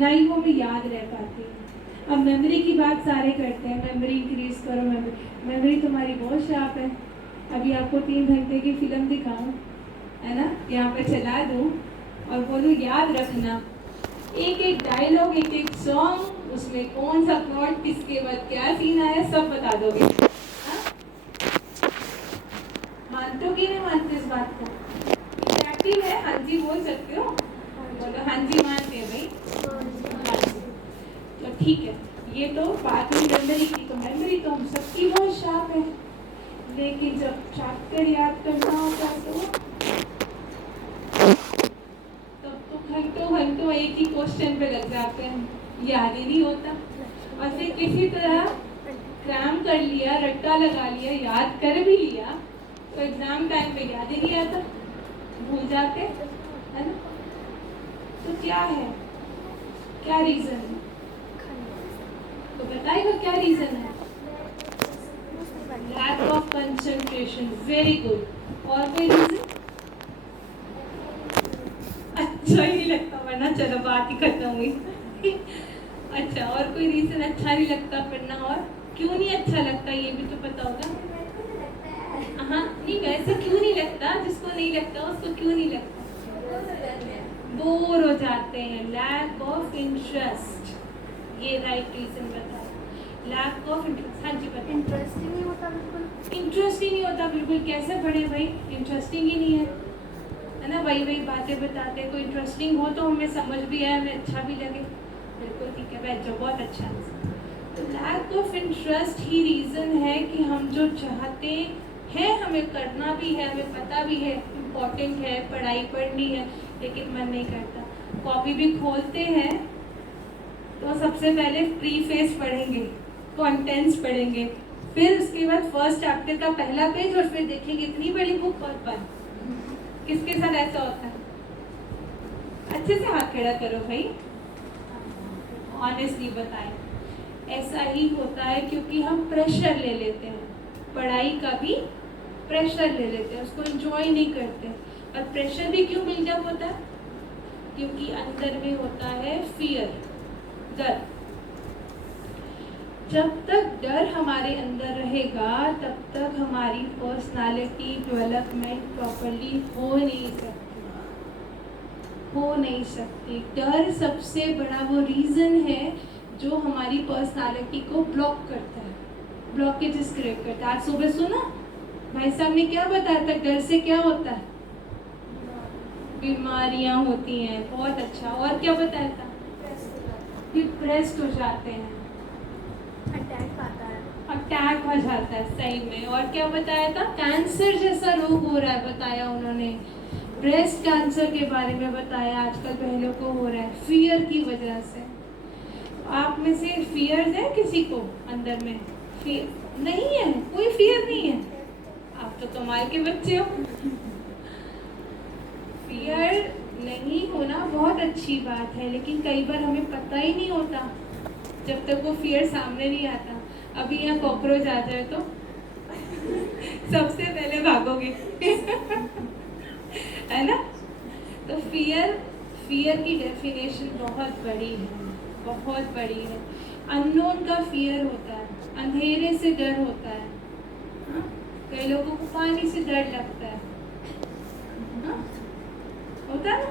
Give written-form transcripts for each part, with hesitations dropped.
ना ही वो हमें याद रह पाती है। अब मेमोरी की बात सारे करते हैं, मेमोरी इंक्रीज करो, मेमोरी तुम्हारी बहुत शार्प है। अभी आपको 3 घंटे की फिल्म दिखाऊं, है ना, यहाँ पे चला दूं और बोलूं याद रखना, एक एक डायलॉग, एक एक सॉन्ग, उसमें कौन सा प्लॉट, किसके बाद क्या सीन आया, सब बता दोगे। हाँ? मानते हो कि नहीं मानते इस बात को? एक्टिव है, हाँ जी बोल सकते हो, बोलो हाँ जी मानते हैं भाई। तो ठीक है, ये तो बात हुई मेमोरी की। तो मेमोरी तो हम सबकी बहुत शार्प है, लेकिन जब चैप्टर याद करना होता है तब तो घंटों घंटों एक ही क्वेश्चन पे लग जाते हैं, याद ही नहीं होता। और फिर किसी तरह क्रैम कर लिया, रट्टा लगा लिया, याद कर भी लिया, तो एग्जाम टाइम पे याद ही नहीं आता, भूल जाते, है ना। तो क्या है, क्या रीजन है, तो बताइएगा क्या रीजन है? Lack of concentration, very good. और कोई रीजन? अच्छा ही नहीं लगता, वरना चलो बात ही खत्म हुई। अच्छा, और कोई रीजन? अच्छा नहीं लगता पढ़ना, और क्यों नहीं अच्छा लगता ये भी तो पता होगा। हाँ नहीं, वैसे क्यों नहीं लगता, जिसको नहीं लगता उसको क्यों नहीं लगता? बोर हो जाते हैं, लैक ऑफ इंटरेस्ट, ये राइट रीजन बताया, लैक ऑफ इंटरेस्ट। हाँ जी बताइए। इंटरेस्ट ही नहीं होता बिल्कुल। इंटरेस्ट ही नहीं होता बिल्कुल, कैसे पढ़े भाई, इंटरेस्टिंग ही नहीं है ना, वही वही बातें बताते हैं। कोई इंटरेस्टिंग हो तो हमें समझ भी आए, हमें अच्छा भी लगे, बिल्कुल ठीक है, बैठ जाओ, बहुत अच्छा। तो लैक ऑफ इंटरेस्ट ही रीज़न है कि हम जो चाहते हैं, हमें करना भी है, हमें पता भी है इम्पोर्टेंट है, पढ़ाई पढ़नी है, लेकिन मन नहीं करता। कॉपी भी खोलते हैं तो सबसे पहले प्रीफेस पढ़ेंगे, कंटेंट्स पढ़ेंगे, फिर उसके बाद फर्स्ट चैप्टर का पहला पेज, और फिर देखेंगे इतनी बड़ी बुक पर। किसके साथ ऐसा होता है? अच्छे से हाथ खड़ा करो भाई, ऑनेस्टली बताएं। ऐसा ही होता है क्योंकि हम प्रेशर ले लेते हैं, पढ़ाई का भी प्रेशर ले लेते हैं, उसको एंजॉय नहीं करते। और प्रेशर भी क्यों बिल्डअप होता है? क्योंकि अंदर में होता है फियर, डर। जब तक डर हमारे अंदर रहेगा तब तक हमारी पर्सनालिटी डेवलपमेंट प्रॉपर्ली हो नहीं सकती। डर सबसे बड़ा वो रीज़न है जो हमारी पर्सनालिटी को ब्लॉक करता है, ब्लॉकेजेस क्रिएट करता है। आज सुबह सुना भाई साहब ने क्या बताया था, डर से क्या होता है? बीमारियां होती हैं, बहुत अच्छा। और क्या बताया था? डिप्रेस्ड हो जाते हैं, अटैक आता है, अटैक हो जाता है, सही में। और क्या बताया था? कैंसर जैसा रोग हो रहा है, बताया उन्होंने। ब्रेस्ट कैंसर के बारे में बताया, आजकल पहले को हो रहा है फियर की वजह से। आप में से फियर्स है किसी को अंदर में? फियर नहीं है, कोई फियर नहीं है, आप तो कमाल के बच्चे हो। फियर नहीं होना बहुत अच्छी बात है, लेकिन कई बार हमें पता ही नहीं होता जब तक वो फियर सामने नहीं आता। अभी यहाँ कॉकरोच आ जाए तो सबसे पहले भागोगे है ना। तो फियर की डेफिनेशन बहुत बड़ी है, बहुत बड़ी है। अननोन का फियर होता है, अंधेरे से डर होता है। हाँ? कई लोगों को पानी से डर लगता है, हाँ? होता है ना।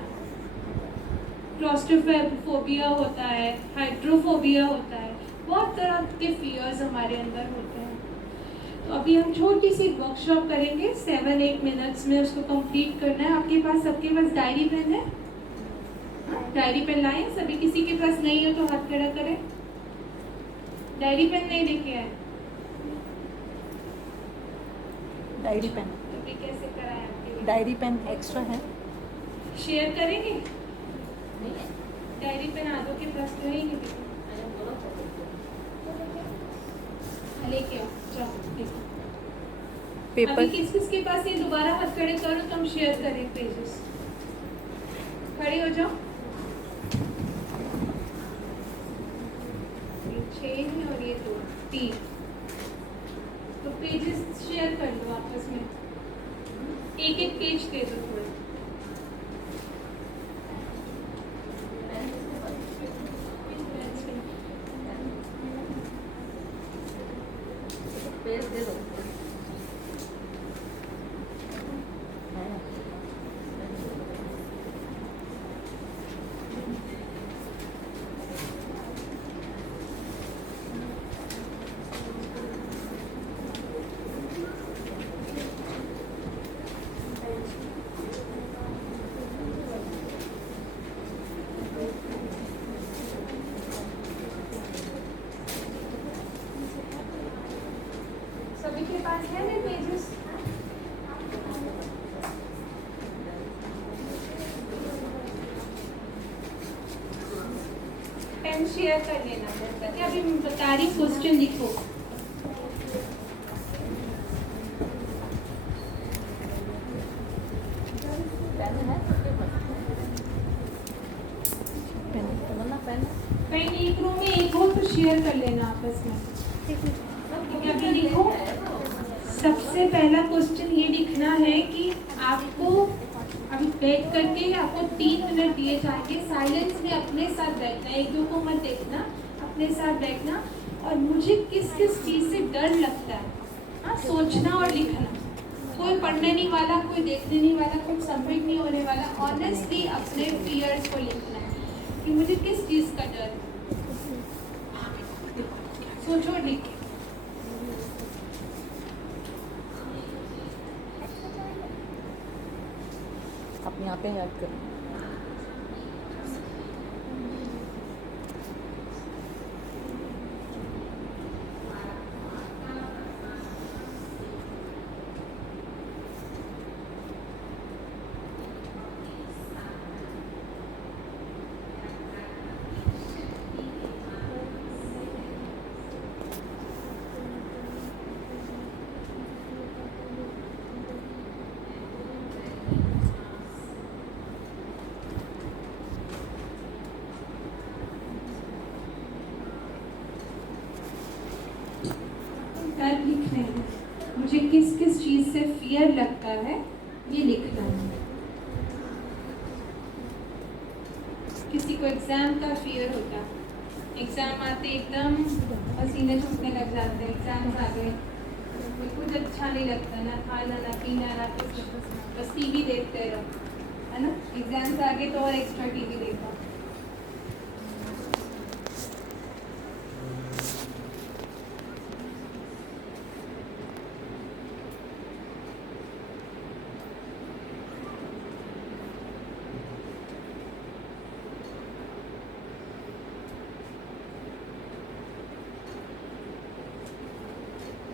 क्लॉस्ट्रोफोबिया होता है, हाइड्रोफोबिया होता है, बहुत तरह के फियर्स हमारे अंदर होते हैं। तो अभी हम छोटी सी वर्कशॉप करेंगे, 7-8 मिनट्स में उसको कंप्लीट करना है। आपके पास, सबके पास डायरी पेन है? डायरी पेन लाएं सभी, किसी के पास नहीं हो तो हाथ खड़ा करें। डायरी पेन नहीं लेके आए? डायरी पेन, तो भी कैसे कराएं आपके लिए? डायरी पेन एक्स्ट्रा है, शेयर करेंगे? डायरी पेन आदों के पास तो है ही नहीं, लेके आओ, जाओ देखो। पेपर। अभी किस किस के पास ये, दोबारा हाथ खड़े करो तो हम शेयर करें पेजेस। खड़े हो जाओ। ये 6 है और ये 2, 3। तो पेजेस शेयर कर लो आपस में, एक एक पेज दे दो थोड़ा। पेज दे दो। सभी के पास है ना पेजेस? पेन शेयर कर लेना जैसा अभी मैं बता रही, क्वेश्चन लिखो। पेन है सबके पास? पेन पेन एक रूम में एक हो तो शेयर कर लेना आपस में। ठीक है, अभी लिखो। सबसे पहला क्वेश्चन ये लिखना है कि आपको अभी बैठ करके आपको 3 मिनट दिए जाएंगे, साइलेंस में अपने साथ बैठना, एक दो को मत देखना, अपने साथ बैठना और मुझे किस किस चीज़ से डर लगता है, हाँ, सोचना और लिखना। कोई पढ़ने नहीं वाला, कोई देखने नहीं वाला, कुछ सबमिट नहीं होने वाला, ऑनेस्टली अपने फियर्स को लिखना है कि मुझे किस चीज़ का डर है, सोचो और लिखो। आप यहाँ पे याद करो। डर लिखने हैं, मुझे किस किस चीज़ से फियर लगता है ये लिखना है। किसी को एग्ज़ाम का फियर होता है, एग्ज़ाम आते एकदम पसीने छूटने लग जाते हैं, एग्ज़ाम्स आ गए, कुछ अच्छा नहीं लगता, ना खाना ना पीना ना कुछ, बस टीवी देखते रहो, है ना। एग्ज़ाम्स आ गए तो और एक्स्ट्रा टीवी देखो।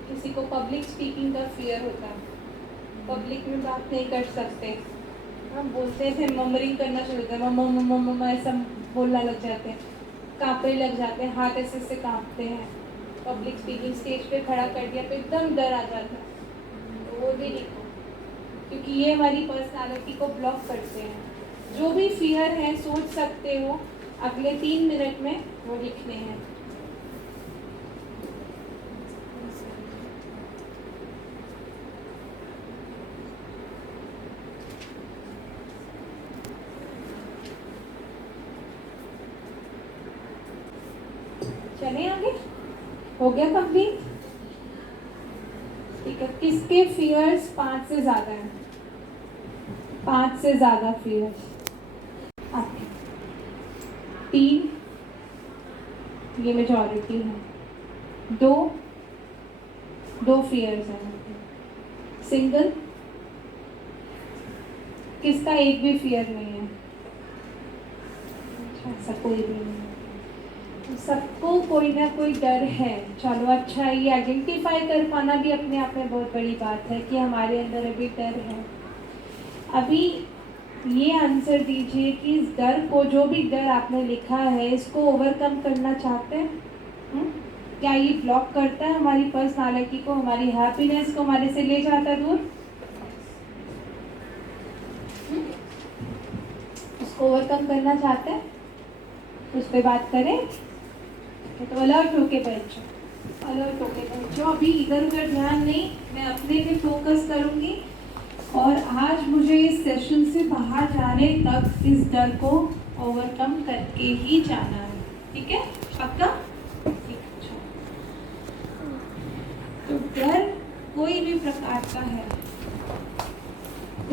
किसी को पब्लिक स्पीकिंग का फियर होता है, पब्लिक में बात नहीं कर सकते, हम बोलते थे ममरिंग करना शुरू करते हैं, मम्मा ऐसा बोलना लग जाते हैं, कांपने लग जाते हैं, हाथ ऐसे से कांपते हैं। पब्लिक स्पीकिंग स्टेज पे खड़ा कर दिया तो एकदम डर आ जाता है, तो वो भी लिखो क्योंकि ये हमारी पर्सनालिटी को ब्लॉक करते हैं। जो भी फियर है सोच सकते हो, अगले 3 मिनट में वो लिखने हैं। चले आगे, हो गया कंप्लीट? ठीक है, किसके फियर्स 5 से ज़्यादा हैं? 5 से ज़्यादा फियर्स आपके 3, ये मेजॉरिटी है। 2 फियर्स हैं। सिंगल, किसका एक भी फियर नहीं है? अच्छा, ऐसा कोई भी नहीं है, सबको कोई ना कोई डर है। चलो अच्छा, ये आइडेंटिफाई कर पाना भी अपने आप में बहुत बड़ी बात है कि हमारे अंदर अभी डर है। अभी ये आंसर दीजिए कि इस डर को, जो भी डर आपने लिखा है, इसको ओवरकम करना चाहते हैं? क्या ये ब्लॉक करता है हमारी पर्सनालिटी को, हमारी हैप्पीनेस को हमारे से ले जाता है दूर? इसको ओवरकम करना चाहते हैं? उस पर बात करें तो अलर्ट होके बैठ जाओ, अलर्ट होके बैठ जाओ। अभी इधर उधर ध्यान नहीं, मैं अपने पे फोकस करूँगी और आज मुझे इस सेशन से बाहर जाने तक इस डर को ओवरकम करके ही जाना है। ठीक है, पक्का? ठीक है, तो डर कोई भी प्रकार का है,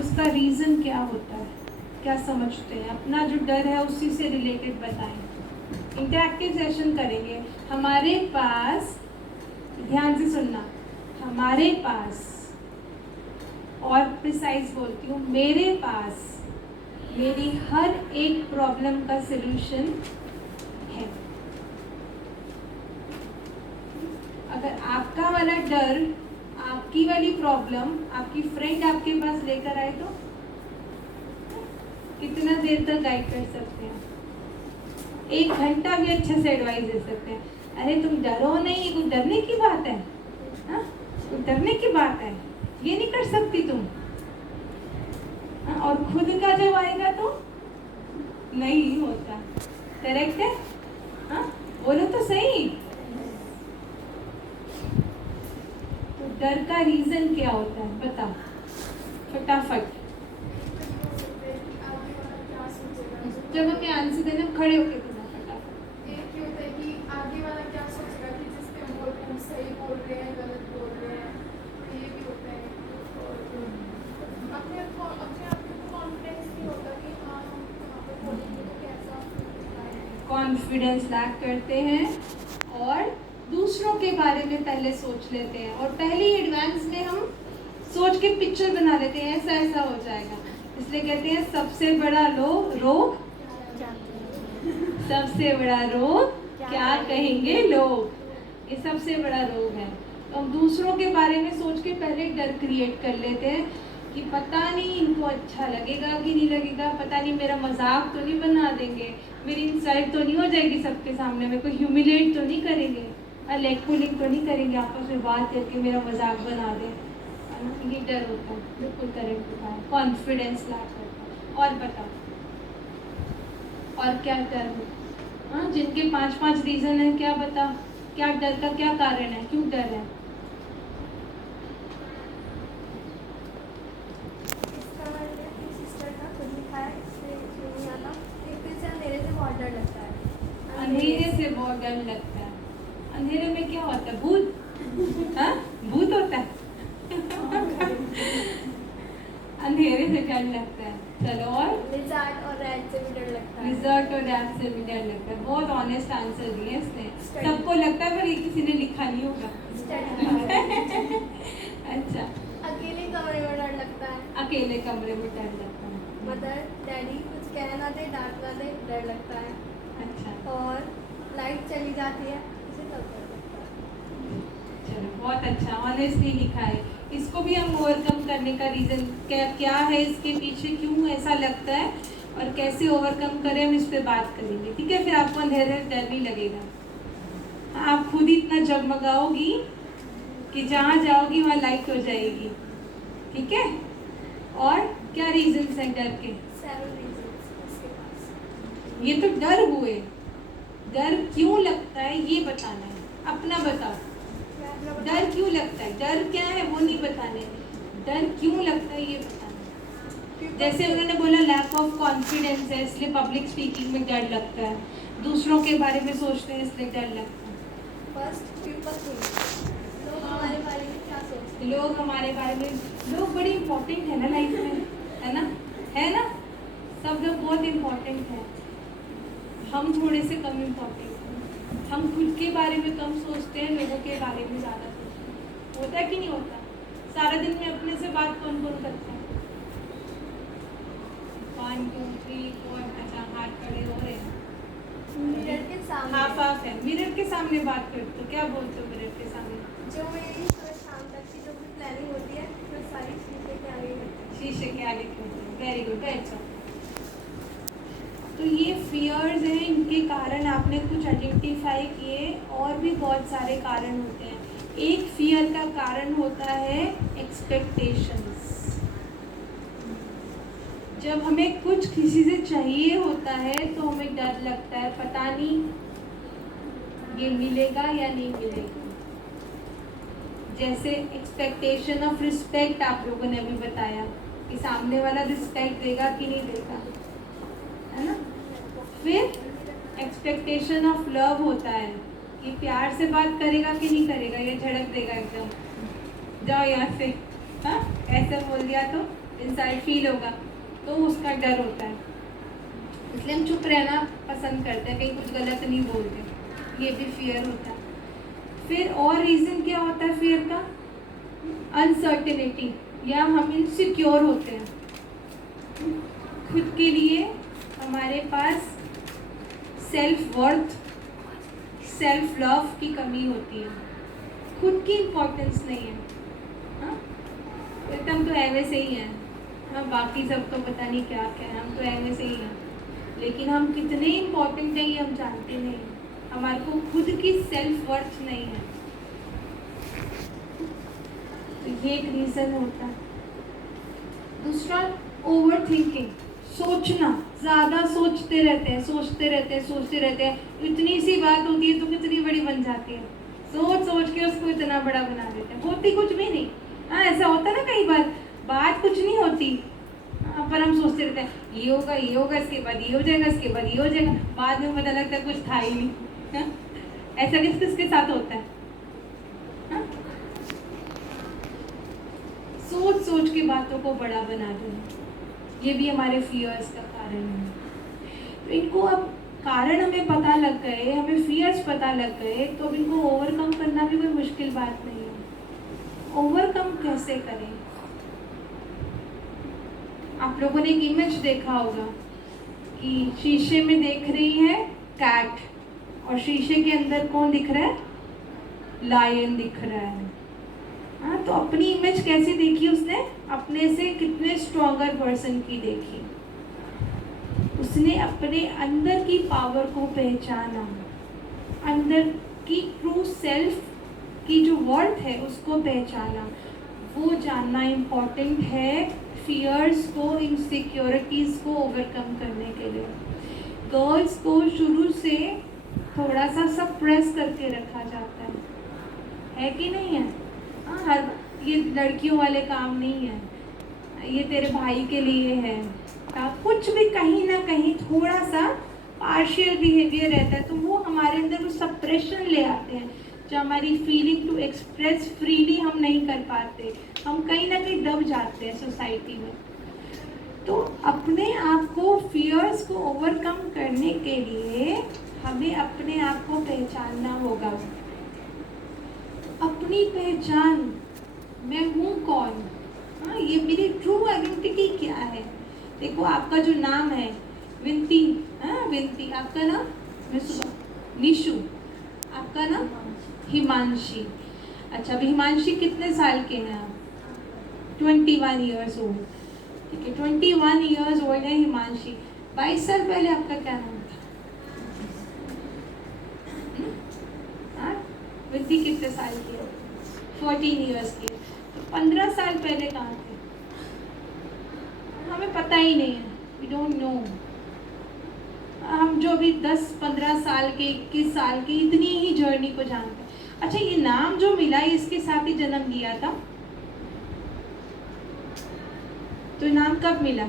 उसका रीज़न क्या होता है, क्या समझते हैं? अपना जो डर है उसी से रिलेटेड बताएं। इंटरैक्टिव सेशन करेंगे। हमारे पास, ध्यान से सुनना, हमारे पास, और प्रिसाइज बोलती हूँ, मेरे पास मेरी हर एक प्रॉब्लम का सलूशन है। अगर आपका वाला डर, आपकी वाली प्रॉब्लम आपकी फ्रेंड आपके पास लेकर आए तो कितना देर तक गाइड कर सकते हैं? 1 घंटा भी अच्छे से एडवाइस दे सकते हैं। अरे तुम डरो नहीं, ये कुछ डरने की बात है? हाँ, कुछ डरने की बात है? ये नहीं कर सकती तुम। और खुद का जब आएगा तो नहीं होता। करेक्ट है? हाँ, बोलो तो सही। तो डर का रीजन क्या होता है, बताओ फटाफट। जब हमें आंसर देना, खड़े होके देना फटाफट। एक ये होता है कि आगे वाला क्या सोचेगा कि जिस पे हम बोल रहे हैं हम सही बोल रहे हैं, गलत बोल रहे हैं, तो ये भी होता है। और अपने आप में कॉन्फिडेंस नहीं होता कि हाँ हम यहाँ पे बोलेंगे तो कैसा आएगा। कॉन्फिडेंस लैक करते हैं और दूसरों के बारे में पहले सोच लेते हैं, और पहले ही एडवांस में हम सोच के पिक्चर बना लेते हैं, ऐसा ऐसा हो जाएगा। इसलिए कहते हैं सबसे बड़ा रोग सबसे बड़ा रोग क्या कहेंगे लोग, ये सबसे बड़ा रोग है। तो हम दूसरों के बारे में सोच के पहले डर क्रिएट कर लेते हैं कि पता नहीं इनको अच्छा लगेगा कि नहीं लगेगा, पता नहीं मेरा मजाक तो नहीं बना देंगे, मेरी इंसल्ट तो नहीं हो जाएगी सबके सामने, मेरे को ह्यूमिलेट तो नहीं करेंगे, लेग पुलिंग तो नहीं करेंगे, आपस में बात करके मेरा मजाक बना दें। ये डर होता है, बिल्कुल करेक्ट होता है। कॉन्फिडेंस लैक होता है। और बताओ, और क्या डर हो? हाँ, जिनके 5-5 रीजन है, क्या बता, क्या डर का क्या कारण है, क्यों डर है? इसका मैंने अपनी सिस्टर का खुद लिखा है, इसलिए नहीं आता। एक दिन से अंधेरे से बहुत डर लगता है। अंधेरे से बहुत डर लगता है। अंधेरे में क्या होता है? भूत? हाँ, भूत होता है। अंधेरे से डर लगता है। चलो, और लिज़ार्ड और रैट से भी डर लगता है। रिजर्ट और रैट से भी डर लगता है। बहुत ऑनेस्ट आंसर दिए इसने। सबको लगता है पर ये किसी ने लिखा नहीं होगा। अच्छा, अकेले कमरे में डर लगता है। अकेले कमरे में डर लगता है। मदर डैडी कुछ कह ना दे, डांट ना दे, डर लगता है। अच्छा, और लाइट चली जाती है, उसे तब डर लगता है। चलो बहुत अच्छा, ऑनेस्टली लिखा है। इसको भी हम ओवरकम करने का रीज़न क्या है, इसके पीछे क्यों ऐसा लगता है और कैसे ओवरकम करें, हम इस पर बात करेंगे। ठीक है, फिर आपको अंधेरे में डर नहीं लगेगा। आप खुद ही इतना जगमगाओगी कि जहाँ जाओगी वहाँ लाइट हो जाएगी। ठीक है, और क्या रीजंस हैं डर के? Several reasons उसके पास। ये तो डर हुए, डर क्यों लगता है ये बताना है। अपना बताओ, डर क्यों लगता है? डर क्या है वो नहीं बताने, डर क्यों लगता है ये बताना है। जैसे उन्होंने बोला लैक ऑफ कॉन्फिडेंस है, इसलिए पब्लिक स्पीकिंग में डर लगता है, दूसरों के बारे में सोचते हैं इसलिए डर लगता है। फर्स्ट पीपल थिंक, लोग हमारे बारे में क्या सोचते हैं। लोग हमारे बारे में, लोग बड़ी इम्पोर्टेंट है ना लाइफ में, है ना, है ना, सब लोग बहुत इम्पोर्टेंट है। हम थोड़े से कम इम्पोर्टेंट हैं। हम खुद के बारे में कम सोचते हैं, लोगों के बारे में ज़्यादा सोचते हैं। होता है कि नहीं होता? सारा दिन में अपने से बात कौन कौन करता है? 1 2 3 4, अच्छा हाथ खड़े हो रहे हैं। मिरर के सामने हाफ है। मिरर के सामने बात करते हो, क्या बोलते हो मिरर के सामने? जो मेरी सुबह शाम तक की जो भी प्लानिंग होती है मैं सारी शीशे के आगे करती हूँ। शीशे के आगे करते हैं। वेरी गुड, अच्छा। तो ये फियर्स हैं, इनके कारण आपने कुछ आइडेंटिफाई किए, और भी बहुत सारे कारण होते हैं। एक फियर का कारण होता है एक्सपेक्टेशंस। जब हमें कुछ किसी से चाहिए होता है तो हमें डर लगता है, पता नहीं ये मिलेगा या नहीं मिलेगा। जैसे एक्सपेक्टेशन ऑफ रिस्पेक्ट आप लोगों ने अभी बताया कि सामने वाला रिस्पेक्ट देगा कि नहीं देगा, है ना। फिर एक्सपेक्टेशन ऑफ लव होता है कि प्यार से बात करेगा कि नहीं करेगा, ये झड़क देगा एकदम, जाओ यहाँ से, हाँ ऐसे बोल दिया तो इनसाइड फील होगा, तो उसका डर होता है, इसलिए हम चुप रहना पसंद करते हैं, कहीं कुछ गलत नहीं बोलते, ये भी फियर होता है। फिर और रीज़न क्या होता है फियर का? अनसर्टेनिटी, या हम इनसिक्योर होते हैं खुद के लिए, हमारे पास सेल्फ वर्थ, सेल्फ लव की कमी होती है, खुद की इम्पोर्टेंस नहीं है। हाँ हम तो ऐवे से ही हैं, हाँ बाकी सब तो पता नहीं क्या क्या है, हम तो ऐवे से ही हैं, लेकिन हम कितने इम्पोर्टेंट हैं ये हम जानते नहीं हैं, हमारे को खुद की सेल्फ वर्थ नहीं है, तो ये एक रीज़न होता है। दूसरा ओवर थिंकिंग, सोचना, ज़्यादा सोचते रहते हैं, सोचते रहते हैं, सोचते रहते हैं, इतनी सी बात होती है तो कितनी बड़ी बन जाती है, सोच सोच के उसको इतना बड़ा बना देते हैं, होती कुछ भी नहीं। हाँ ऐसा होता है ना, कई बार बात कुछ नहीं होती, पर हम सोचते रहते हैं ये होगा, इसके बाद ये हो जाएगा, इसके बाद ये हो जाएगा, बाद में पता लगता है कुछ था ही नहीं। हाँ? ऐसा किसके साथ होता है? हाँ? सोच सोच के बातों को बड़ा बना देना, ये भी हमारे फियर्स का कारण है। तो इनको अब कारण हमें पता लग गए, हमें फियर्स पता लग गए, तो अब इनको ओवरकम करना भी कोई मुश्किल बात नहीं है। ओवरकम कैसे करें? आप लोगों ने एक इमेज देखा होगा कि शीशे में देख रही है कैट, और शीशे के अंदर कौन दिख रहा है? लायन दिख रहा है। हाँ तो अपनी इमेज कैसी देखी उसने? अपने से कितने स्ट्रॉन्गर पर्सन की देखी, उसने अपने अंदर की पावर को पहचाना, अंदर की ट्रू सेल्फ की जो वर्थ है उसको पहचाना। वो जानना इम्पॉर्टेंट है फियर्स को, इनसिक्योरिटीज़ को ओवरकम करने के लिए। गर्ल्स को शुरू से थोड़ा सा सप्रेस करके रखा जाता है कि नहीं है? हाँ हर ये लड़कियों वाले काम नहीं है, ये तेरे भाई के लिए है, कुछ भी कहीं ना कहीं थोड़ा सा पार्शियल बिहेवियर रहता है, तो वो हमारे अंदर वो सप्रेशन ले आते हैं, जो हमारी फीलिंग टू एक्सप्रेस फ्रीली हम नहीं कर पाते, हम कहीं ना कहीं दब जाते हैं सोसाइटी में। तो अपने आप को, फियर्स को ओवरकम करने के लिए हमें अपने आप को पहचानना होगा। अपनी पहचान, मैं हूँ कौन, हाँ ये मेरी ट्रू आइडेंटिटी क्या है। देखो आपका जो नाम है विंती, हाँ विंती, आपका नाम मैं सुबह निशु, आपका नाम हिमांशी। अच्छा अभी हिमांशी कितने साल के हैं आप? 21 ईयर्स ओल्ड, ठीक है 21 ईयर्स ओल्ड है हिमांशी। 22 साल पहले आपका क्या नाम था? विंती कितने साल की है? 14 ईयर्स की। तो 15 साल पहले कहाँ थे? हमें पता ही नहीं है, वी डोंट नो। हम जो भी 10-15 साल के, 21 साल के, इतनी ही जर्नी को जानते हैं। अच्छा ये नाम जो मिला है इसके साथ ही जन्म लिया था, तो नाम कब मिला?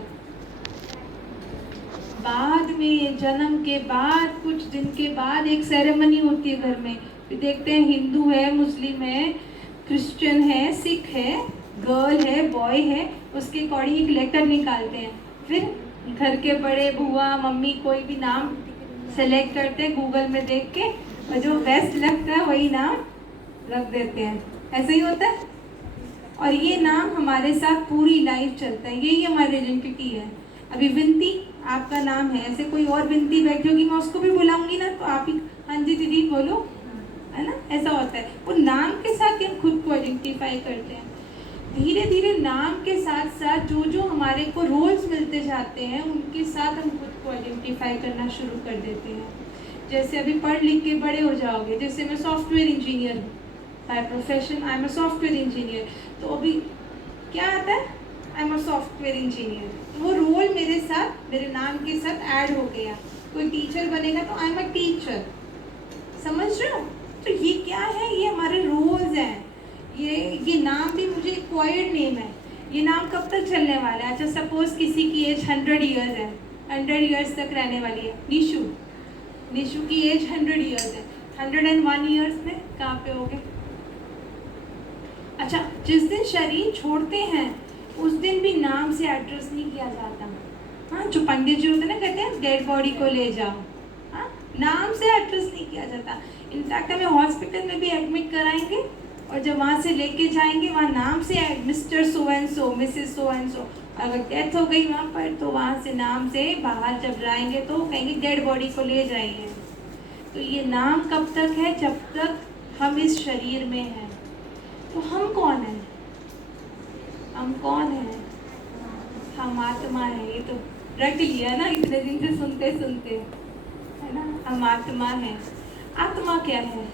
बाद में, जन्म के बाद कुछ दिन के बाद एक सेरेमनी होती है घर में, फिर देखते हैं हिंदू है, मुस्लिम है, क्रिश्चियन है, सिख है, गर्ल है, बॉय है, उसके अकॉर्डिंग एक लेटर निकालते हैं, फिर घर के बड़े, बुआ, मम्मी कोई भी नाम सेलेक्ट करते हैं गूगल में देख के, और जो बेस्ट लगता है वही नाम रख देते हैं। ऐसा ही होता है, और ये नाम हमारे साथ पूरी लाइफ चलता है, यही हमारी आइडेंटिटी है। अभी विंती आपका नाम है, ऐसे कोई और विंती बैठी होगी, मैं उसको भी बुलाऊंगी ना, तो आप ही हाँ जी दीदी बोलो, है ना, ऐसा होता है। वो नाम के साथ ही हम खुद को आइडेंटिफाई करते हैं। धीरे धीरे नाम के साथ साथ जो जो हमारे को रोल्स मिलते जाते हैं, उनके साथ हम खुद को आइडेंटिफाई करना शुरू कर देते हैं। जैसे अभी पढ़ लिख के बड़े हो जाओगे, जैसे मैं सॉफ्टवेयर इंजीनियर हूँ, by profession I am a software engineer, तो अभी क्या आता है? I am a software engineer, तो वो रोल मेरे साथ, मेरे नाम के साथ ऐड हो गया। कोई टीचर बनेगा तो आई एम अ टीचर, समझ रहे हो? तो ये क्या है? ये हमारे रोल्स हैं। ये नाम भी मुझे एक्वायर्ड नेम है, ये नाम कब तक चलने वाला है? अच्छा सपोज किसी की एज 100 ईयर्स है, 100 ईयर्स तक रहने वाली है, निशु, निशु की एज 100 ईयर्स है, 101 ईयर्स में कहाँ पे हो गए? अच्छा, जिस दिन शरीर छोड़ते हैं उस दिन भी नाम से एड्रेस नहीं किया जाता। हाँ, जो पंडित जी होते हैं ना, कहते हैं डेड बॉडी को ले जाओ, हाँ, नाम से एड्रेस नहीं किया जाता। इनफैक्ट हमें हॉस्पिटल में भी एडमिट कराएंगे और जब वहाँ से लेके जाएंगे वहाँ नाम से mister so and so, Mrs so and so, अगर डेथ हो गई वहाँ पर तो वहाँ से नाम से बाहर जब जाएंगे तो कहेंगे डेड बॉडी को ले जाइए। तो ये नाम कब तक है? जब तक हम इस शरीर में हैं। तो हम कौन हैं? हम कौन हैं? हम आत्मा है। ये तो रट लिया ना इतने दिन से सुनते सुनते, है ना। हम आत्मा है। आत्मा क्या है?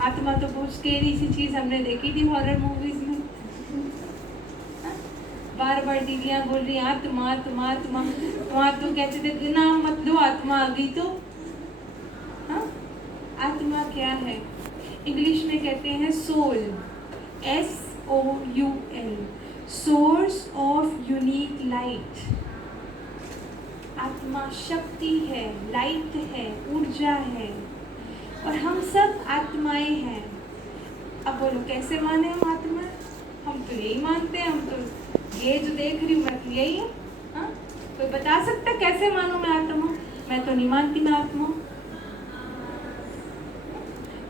आत्मा तो बहुत स्केरी सी चीज हमने देखी थी हॉरर मूवीज में। बार बार दीदियाँ बोल रही आत्मा आत्मा आत्मा, वहाँ तो कहते थे नाम मत लो, आत्मा आ गई तो। हाँ, आत्मा क्या है? इंग्लिश में कहते हैं soul, SOUL, source of unique light. आत्मा शक्ति है, लाइट है, ऊर्जा है, और हम सब आत्माएं हैं। अब बोलो कैसे माने हम आत्मा? हम तो यही मानते हैं, हम तो ये जो देख रही हूँ मैं तो यही है। हाँ, कोई बता सकता कैसे मानूं मैं आत्मा? मैं तो नहीं मानती मैं आत्मा।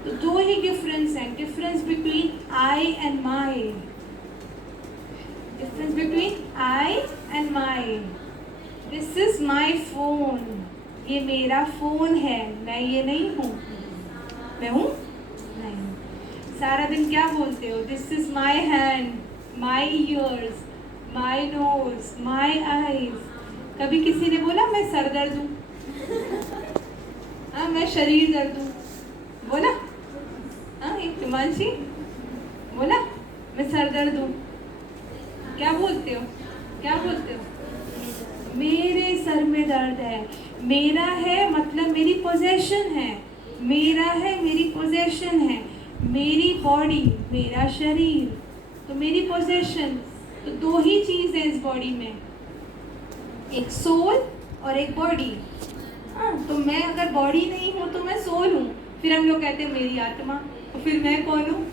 तो दो ही डिफरेंस है, difference between I and my, difference between I and my. This is my phone, ये मेरा फोन है, मैं ये नहीं हूँ। मैं हूँ? नहीं। सारा दिन क्या बोलते हो? This is my hand, my years, my nose, my eyes. कभी किसी ने बोला मैं सर दर्द हूँ? हाँ, मैं शरीर दर्द हूँ? बोला? हाँ, हिमांशी बोला मैं सर दर्द हूँ? क्या बोलते हो? क्या बोलते हो? मेरे सर में दर्द है। मेरा है मतलब मेरी पोजेशन है, मेरा है मेरी पोजेशन है। मेरी बॉडी, मेरा शरीर, तो मेरी पोजेशन। तो दो ही चीज़ है इस बॉडी में, एक सोल और एक बॉडी। हाँ, तो मैं अगर बॉडी नहीं हूँ तो मैं सोल हूँ। फिर हम लोग कहते हैं मेरी आत्मा, तो फिर मैं कौन हूँ?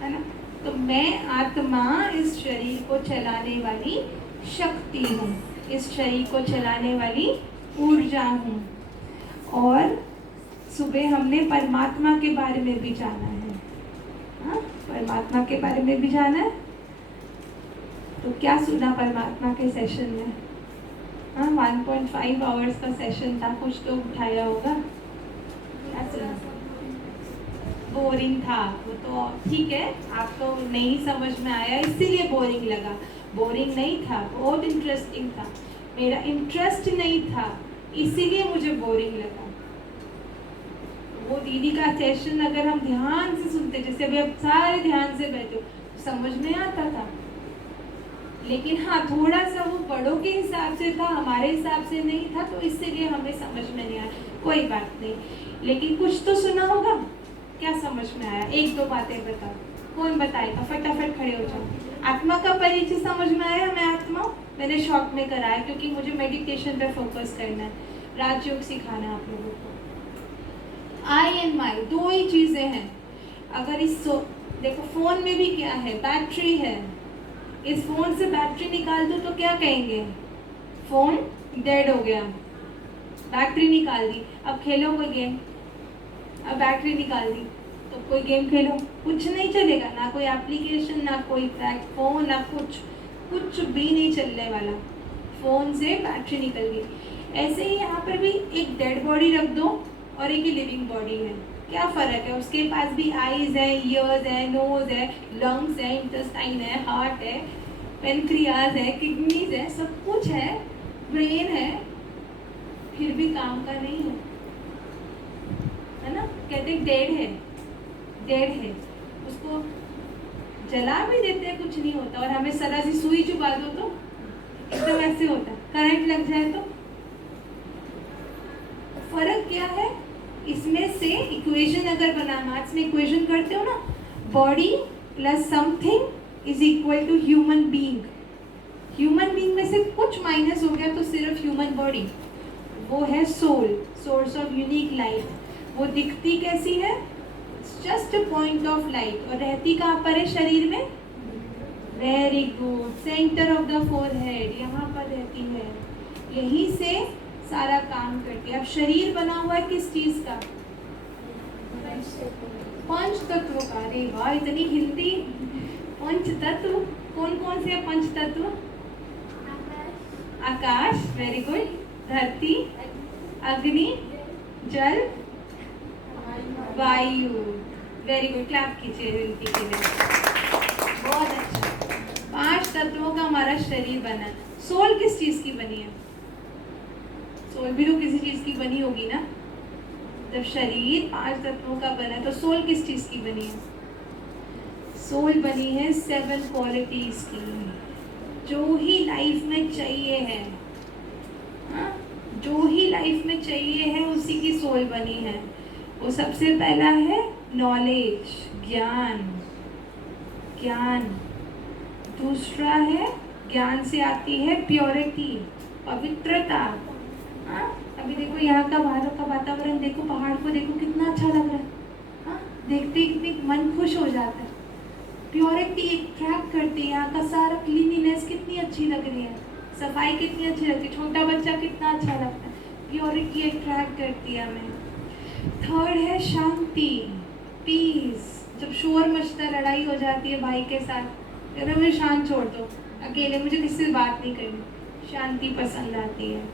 है ना। तो मैं आत्मा इस शरीर को चलाने वाली शक्ति हूँ, इस शरीर को चलाने वाली ऊर्जा हूँ। और सुबह हमने परमात्मा के बारे में भी जाना है। हाँ, परमात्मा के बारे में भी जाना है। तो क्या सुना परमात्मा के सेशन में? हाँ, 1.5 आवर्स का सेशन था, कुछ तो उठाया होगा। क्या सुना? बोरिंग था वो तो ठीक है, आपको नहीं समझ में आया इसीलिए बोरिंग लगा। बोरिंग नहीं था, बहुत इंटरेस्टिंग था। मेरा इंटरेस्ट नहीं था इसीलिए मुझे बोरिंग लगा। वो दीदी का सेशन अगर हम ध्यान से सुनते, जैसे अभी अब सारे ध्यान से बैठे हो, समझ में आता था। लेकिन हाँ, थोड़ा सा वो बड़ों के हिसाब से था, हमारे हिसाब से नहीं था, तो इसलिए हमें समझ में नहीं आया। कोई बात नहीं, लेकिन कुछ तो सुना होगा। क्या समझ में आया? एक दो बातें बताओ, कौन बताएगा? फटाफट खड़े हो जाओ। आत्मा का परिचय समझ में आया? मैं आत्मा, मैंने शॉर्ट में कराया क्योंकि मुझे मेडिटेशन पे फोकस करना है, राजयोग सिखाना है आप लोगों को। आई एंड माई दो ही चीज़ें हैं। अगर इस देखो फोन में भी क्या है, बैटरी है। इस फोन से बैटरी निकाल दो तो क्या कहेंगे? फोन डेड हो गया, बैटरी निकाल दी। अब खेलो कोई गेम, अब बैटरी निकाल दी तो कोई गेम खेलो, कुछ नहीं चलेगा, ना कोई एप्लीकेशन, ना कोई फोन, ना कुछ भी नहीं चलने वाला। फोन से बैटरी निकल गई। ऐसे ही यहाँ पर भी एक डेड बॉडी रख दो और एक लिविंग बॉडी है, क्या फ़र्क है? उसके पास भी आईज है, ईयर्स है, नोज है, लंग्स है, इंटेस्टाइन है, हार्ट है, पेनक्रियाज है, किडनीज है, सब कुछ है, ब्रेन है, फिर भी काम का नहीं है ना। कहते डेड है, डेड है। उसको जला भी देते हैं, कुछ नहीं होता, और हमें सरा सी सुई चुबा दो तो एकदम ऐसे होता है, करंट लग जाए तो। फर्क क्या है इसमें से? इक्वेशन अगर बना, मैथ्स में इक्वेशन करते हो ना, body plus something is equal to human being. Human being में से कुछ माइनस हो गया तो सिर्फ ह्यूमन बॉडी, वो है soul, source of unique life. वो दिखती कैसी है? Just a point of light. और रहती कहाँ पर है शरीर में? Very good, centre of the forehead, यहाँ पर रहती है, यहीं से सारा काम करती है। अब शरीर बना हुआ है किस चीज का? पंच तत्व का। अरे वाह, इतनी हिंदी। पंच तत्व कौन कौन से पंच तत्व? आकाश, वेरी गुड, धरती, अग्नि, जल, वायु, वेरी गुड, क्लैप कीजिए रिंकी के लिए, बहुत अच्छा। 5 तत्वों का हमारा शरीर बना है। सोल किस चीज की बनी है? सोल भी तो किसी चीज की बनी होगी ना। जब शरीर 5 तत्वों का बना है तो सोल किस चीज की बनी है? सोल बनी है 7 क्वालिटीज की, जो ही लाइफ में चाहिए है, हाँ? जो ही लाइफ में चाहिए है उसी की सोल बनी है। वो सबसे पहला है नॉलेज, ज्ञान, ज्ञान। दूसरा है, ज्ञान से आती है प्योरिटी, पवित्रता। हाँ, अभी देखो यहाँ का बाहर का वातावरण देखो, पहाड़ को देखो कितना अच्छा लग रहा है। हाँ, देखते ही कितनी मन खुश हो जाता है। प्योरिटी अट्रैक्ट करती है, यहाँ का सारा क्लीनिनेस कितनी अच्छी लग रही है, सफाई कितनी अच्छी लगती है, छोटा बच्चा कितना अच्छा लगता है। प्योरिटी अट्रैक्ट करती है हमें। थर्ड है शांति, पीस। जब शोर मचता, लड़ाई हो जाती है भाई के साथ, कहते मुझे शांत छोड़ दो, अकेले, मुझे किसी से बात नहीं करनी, शांति पसंद आती है।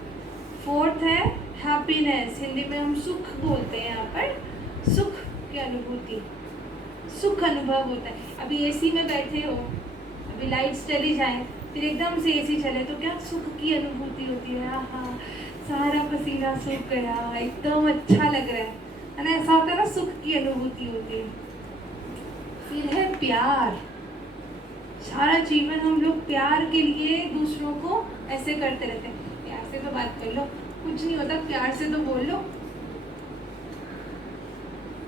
फोर्थ है हैप्पीनेस, हिंदी में हम सुख बोलते हैं, यहाँ पर सुख की अनुभूति, सुख अनुभव होता है। अभी एसी में बैठे हो, अभी लाइट्स चली जाए, फिर एकदम से एसी चले तो क्या सुख की अनुभूति होती है। हाँ, सारा पसीना सूख गया, एकदम अच्छा लग रहा है ना, ऐसा होता है ना, सुख की अनुभूति होती है। फिर है प्यार। सारा जीवन हम लोग प्यार के लिए दूसरों को ऐसे करते रहते हैं, प्यार से तो बात कर लो, कुछ नहीं होता, प्यार से तो बोल लो,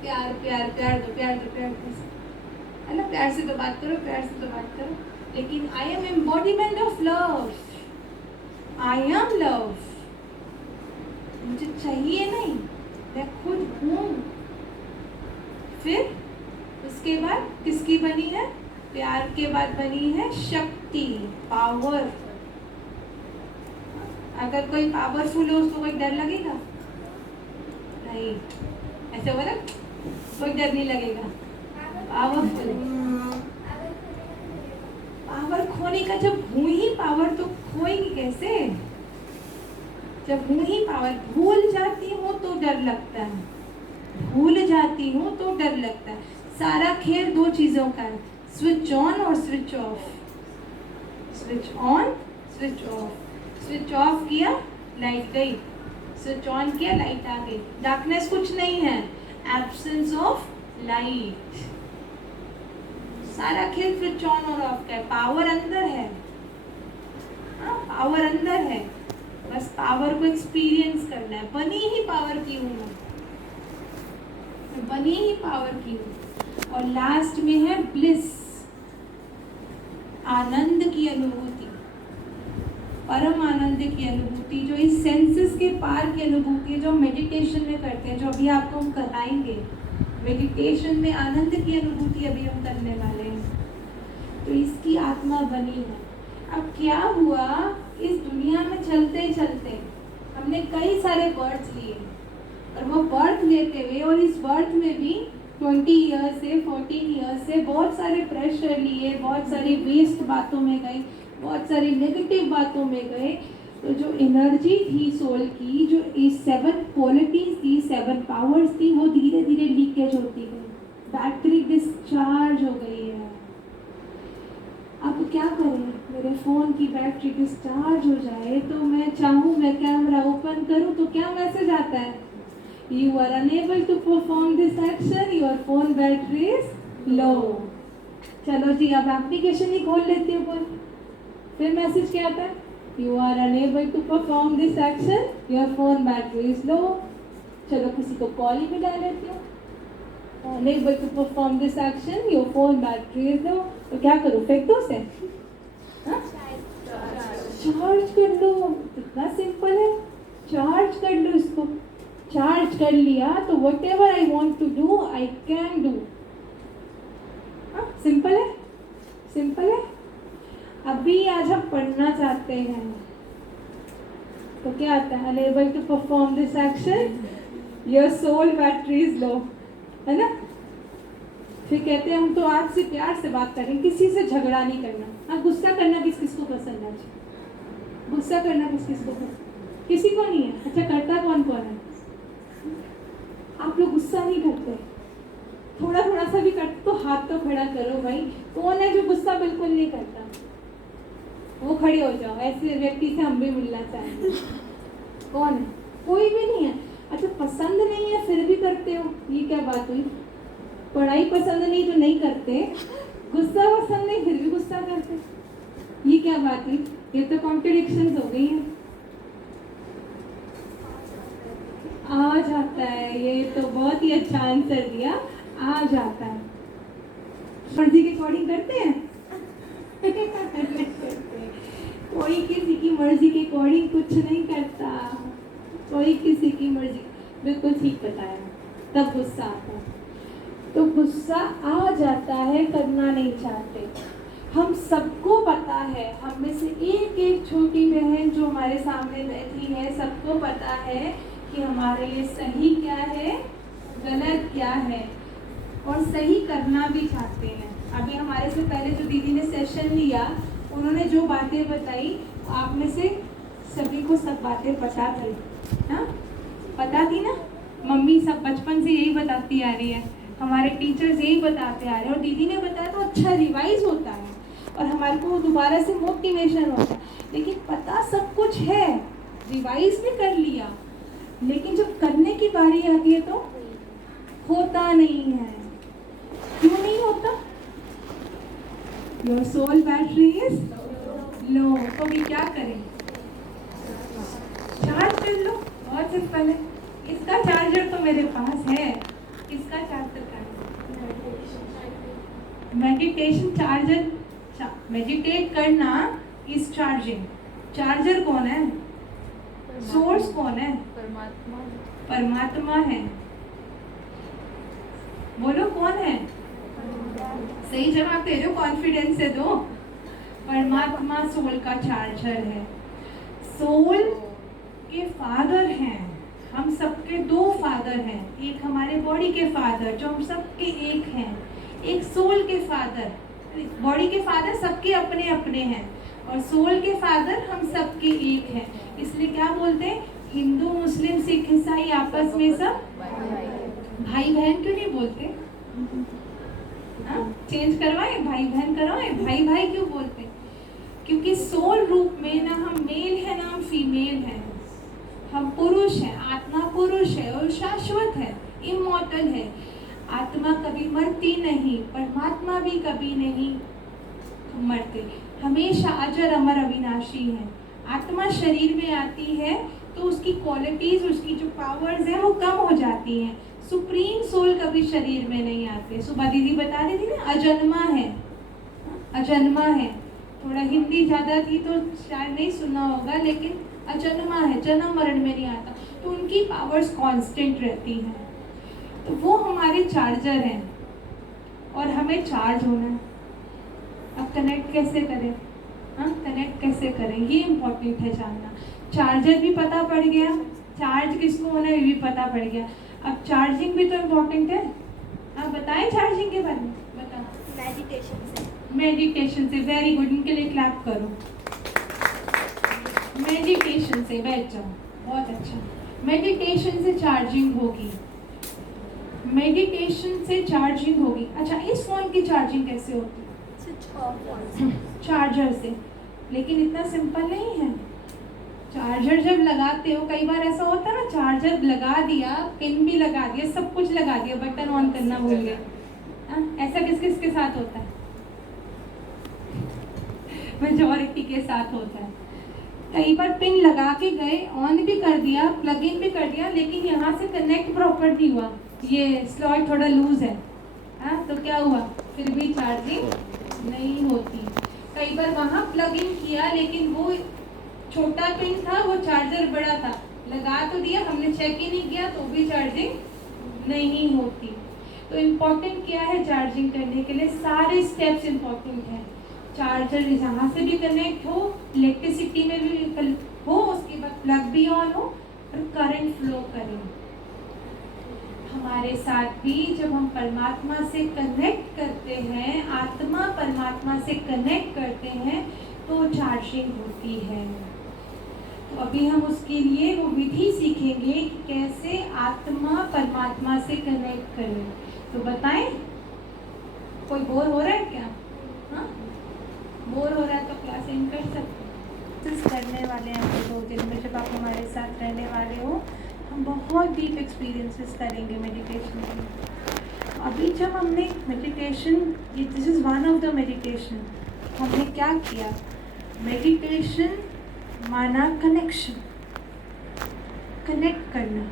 प्यार प्यार प्यार दो, प्यार दो, प्यार दो, है ना, प्यार से तो बात करो, प्यार से तो बात करो। लेकिन I am embodiment of love, I am love, मुझे चाहिए नहीं, मैं खुद हूँ। फिर उसके बाद किसकी बनी है? प्यार के बाद बनी है शक्ति, पावर। अगर कोई पावरफुल है उसको कोई डर लगेगा नहीं, ऐसे बोला, कोई डर नहीं लगेगा। पावरफुल, पावर खोने का, जब हूँ ही पावर तो खोएंगे कैसे? जब हूँ ही पावर, भूल जाती हूँ तो डर लगता है, भूल जाती हूँ तो डर लगता है। सारा खेल 2 चीजों का है, स्विच ऑन और switch off. Switch on, switch off. Switch off किया, लाइट गई, स्विच ऑन किया, लाइट आ गई। डार्कनेस कुछ नहीं है, एब्सेंस ऑफ लाइट। सारा खेल स्विच ऑन और ऑफ का है। पावर अंदर है, हाँ, पावर अंदर है, बस पावर को एक्सपीरियंस करना है। बनी ही पावर की हूँ मैं बनी ही पावर की हूँ। और लास्ट में है ब्लिस, आनंद की अनुभूति, परम आनंद की अनुभूति, जो इस सेंसेस के पार की अनुभूति है, जो मेडिटेशन में करते हैं, जो अभी आपको हम कराएंगे। मेडिटेशन में आनंद की अनुभूति अभी हम करने वाले हैं। तो इसकी आत्मा बनी है। अब क्या हुआ, इस दुनिया में चलते चलते हमने कई सारे बर्थ लिए, और वो बर्थ लेते हुए, और इस बर्थ में भी 20 ईयर्स से 14 ईयर्स से बहुत सारे प्रेशर लिए, बहुत सारी वेस्ट बातों में गए, बहुत सारी नेगेटिव बातों में गए। तो जो एनर्जी थी सोल की, जो इस 7 क्वालिटीज थी, 7 पावर्स थी, वो धीरे धीरे लीकेज होती गई, बैटरी डिस्चार्ज हो गई है। अब क्या करें, मेरे फ़ोन की बैटरी डिस्चार्ज हो जाए तो मैं चाहूँ मैं कैमरा ओपन करूँ तो क्या मैसेज आता है? You are unable to perform this action, your phone battery is low। चलो जी, अब एप्लीकेशन ही खोल लेती हूँ कोई, फिर मैसेज क्या आता है? You are unable to perform this action, your phone battery is low। चलो किसी को कॉल ही मिला लेती हूँ, unable to perform this action, your phone battery is low। तो क्या करूँ, फेंक दो उसे? चार्ज कर लो, कितना सिंपल है, चार्ज कर लो इसको। चार्ज कर लिया तो whatever I want to do I can do. Simple है, सिंपल है। अभी आज हम पढ़ना चाहते हैं तो क्या आता है, unable to perform this action, your soul battery is low, है ना। फिर कहते हैं हम तो आज से प्यार से बात करें, किसी से झगड़ा नहीं करना। हाँ, गुस्सा करना किस किस को पसंद है? गुस्सा करना किस किस को पसंद? किसी को नहीं है। अच्छा, करता कौन कौन है? आप लोग गुस्सा नहीं करते, थोड़ा थोड़ा सा भी करते तो हाथ तो खड़ा करो भाई। कौन है जो गुस्सा बिल्कुल नहीं करता? वो खड़े हो जाओ, ऐसे व्यक्ति से हम भी मिलना चाहेंगे। कौन है? कोई भी नहीं है। अच्छा, पसंद नहीं है फिर भी करते हो, ये क्या बात हुई? पढ़ाई पसंद नहीं तो नहीं करते, गुस्सा पसंद नहीं फिर भी गुस्सा करते, ये क्या बात हुई? ये तो कॉन्ट्रडिक्शंस हो गई हैं। आ जाता है, ये तो बहुत ही अच्छा आंसर दिया, आ जाता है। मर्जी के अकॉर्डिंग करते हैं? कोई किसी की मर्जी के अकॉर्डिंग कुछ नहीं करता, कोई किसी की मर्जी। बिल्कुल ठीक बताया, तब गुस्सा आता है। तो गुस्सा आ जाता है, करना नहीं चाहते। हम सबको पता है, हम में से एक एक छोटी बहन जो हमारे सामने बैठी है, सबको पता है कि हमारे लिए सही क्या है, गलत क्या है, और सही करना भी चाहते हैं। अभी हमारे से पहले जो दीदी ने सेशन लिया, उन्होंने जो बातें बताई, आप में से सभी को सब बातें पता थी, हाँ पता थी ना। मम्मी सब बचपन से यही बताती आ रही है, हमारे टीचर्स यही बताते आ रहे हैं, और दीदी ने बताया तो अच्छा रिवाइज होता है और हमारे को दोबारा से मोटिवेशन होता है। लेकिन पता सब कुछ है, रिवाइज भी कर लिया, लेकिन जब करने की बारी आती है तो होता नहीं है। क्यों नहीं होता? Your soul battery is low. तो अभी क्या करें? चार्ज कर लो, बहुत सिंपल है। इसका चार्जर तो मेरे पास है, इसका चार्जर का मेडिटेशन चार्जर, मेडिटेट करना इज चार्जिंग। चार्जर कौन है? सोर्स कौन है? परमात्मा। परमात्मा है। बोलो कौन है? सही जवाब दे दो, कॉन्फिडेंस से दो। परमात्मा सोल का चार्जर है। सोल के फादर हैं, हम सबके दो फादर हैं। एक हमारे बॉडी के फादर जो हम सबके एक हैं, एक सोल के फादर। बॉडी के फादर सबके अपने अपने हैं और सोल के फादर हम सबके एक हैं। इसलिए क्या बोलते हैं, हिंदू मुस्लिम सिख ईसाई आपस में सब भाई बहन क्यों नहीं बोलते? चेंज करवाए, भाई बहन करवाए, भाई भाई क्यों बोलते? क्योंकि सोल रूप में ना हम मेल है ना हम फीमेल हैं, हम पुरुष हैं। आत्मा पुरुष है और शाश्वत है, इमॉर्टल है। आत्मा कभी मरती नहीं, परमात्मा भी कभी नहीं मरते, हमेशा अजर अमर अविनाशी है। आत्मा शरीर में आती है तो उसकी क्वालिटीज, उसकी जो पावर्स हैं वो कम हो जाती हैं। सुप्रीम सोल कभी शरीर में नहीं आते। सुबह दीदी बता रही थी ना, अजन्मा है, अजन्मा है। थोड़ा हिंदी ज़्यादा थी तो शायद नहीं सुना होगा, लेकिन अजन्मा है, जन्म मरण में नहीं आता। तो उनकी पावर्स कांस्टेंट रहती हैं। तो वो हमारे चार्जर हैं और हमें चार्ज होना है। अब कनेक्ट कैसे करें? हाँ, कनेक्ट कैसे करें, ये इम्पोर्टेंट है जानना। चार्जर भी पता पड़ गया, चार्ज किसको होना है ये भी पता पड़ गया। अब चार्जिंग भी तो इम्पोर्टेंट है। आप बताएं चार्जिंग के बारे में, बताओ। मेडिटेशन से। मेडिटेशन से, वेरी गुड, इनके लिए क्लैप करो। मेडिटेशन से, बैठ जाओ, बहुत अच्छा। मेडिटेशन से चार्जिंग होगी, मेडिटेशन से चार्जिंग होगी। अच्छा, इस फोन की चार्जिंग कैसे होती है? चार्जर से। लेकिन इतना सिंपल नहीं है। चार्जर जब लगाते हो, कई बार ऐसा होता है ना, चार्जर लगा दिया, पिन भी लगा दिया, सब कुछ लगा दिया, बटन ऑन करना भूल गए। ऐसा किस किस के साथ होता है? मेजॉरिटी के साथ होता है। कई बार पिन लगा के गए, ऑन भी कर दिया, प्लग इन भी कर दिया, लेकिन यहाँ से कनेक्ट प्रॉपर नहीं हुआ, ये स्लॉट थोड़ा लूज है। हाँ, तो क्या हुआ? फिर भी चार्जिंग नहीं होती। कई बार वहाँ प्लग इन किया, लेकिन वो छोटा पिन था, वो चार्जर बड़ा था, लगा तो दिया, हमने चेक ही नहीं किया तो भी चार्जिंग नहीं होती। तो इम्पोर्टेंट क्या है चार्जिंग करने के लिए? सारे स्टेप्स इम्पोर्टेंट हैं। चार्जर जहाँ से भी कनेक्ट हो, इलेक्ट्रिसिटी में भी हो, उसके बाद प्लग भी ऑन हो और करंट फ्लो करे। हमारे साथ भी जब हम परमात्मा से कनेक्ट करते हैं, आत्मा परमात्मा से कनेक्ट करते हैं, तो चार्जिंग होती है। तो अभी हम उसके लिए वो विधि सीखेंगे कि कैसे आत्मा परमात्मा से कनेक्ट करें। तो बताएं, कोई बोर हो रहा है क्या? हाँ, बोर हो रहा है तो क्लास एंड कर सकते हैं। करने वाले हैं हम 2 दिन में, जब आप हमारे साथ रहने वाले हो, हम बहुत डीप एक्सपीरियंसेस करेंगे मेडिटेशन के। अभी जब हमने meditation, this is one of the meditation, हमने क्या किया? मेडिटेशन माना कनेक्शन, कनेक्ट करना।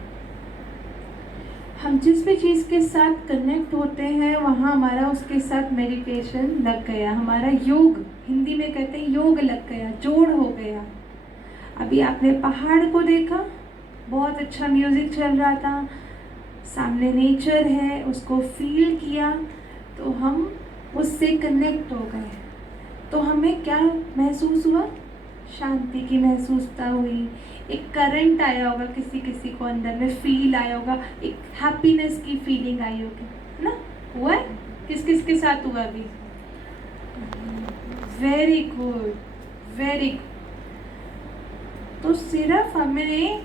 हम जिस भी चीज़ के साथ कनेक्ट होते हैं वहाँ हमारा उसके साथ मेडिटेशन लग गया, हमारा योग, हिंदी में कहते हैं योग लग गया, जोड़ हो गया। अभी आपने पहाड़ को देखा, बहुत अच्छा म्यूज़िक चल रहा था, सामने नेचर है, उसको फील किया, तो हम उससे कनेक्ट हो गए। तो हमें क्या महसूस हुआ? शांति की महसूसता हुई, एक करंट आया होगा, किसी किसी को अंदर में फील आया होगा, एक हैप्पीनेस की फीलिंग आई होगी, है ना? हुआ है? किस किस के साथ हुआ अभी? Very good, very good. तो सिर्फ हमने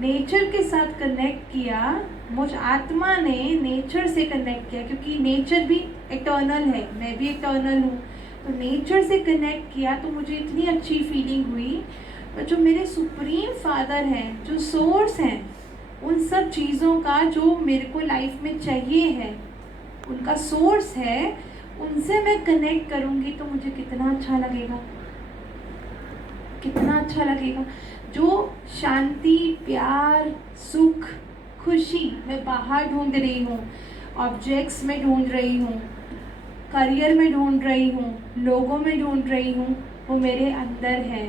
नेचर के साथ कनेक्ट किया, मुझ आत्मा ने नेचर से कनेक्ट किया, क्योंकि नेचर भी इटर्नल है, मैं भी इटर्नल हूँ। तो नेचर से कनेक्ट किया तो मुझे इतनी अच्छी फीलिंग हुई। और जो मेरे सुप्रीम फादर हैं, जो सोर्स हैं, उन सब चीज़ों का जो मेरे को लाइफ में चाहिए है, उनका सोर्स है, उनसे मैं कनेक्ट करूँगी तो मुझे कितना अच्छा लगेगा, कितना अच्छा लगेगा। जो शांति, प्यार, सुख, खुशी मैं बाहर ढूंढ रही हूँ, ऑब्जेक्ट्स में ढूंढ रही हूँ, करियर में ढूंढ रही हूँ, लोगों में ढूंढ रही हूँ, वो मेरे अंदर है।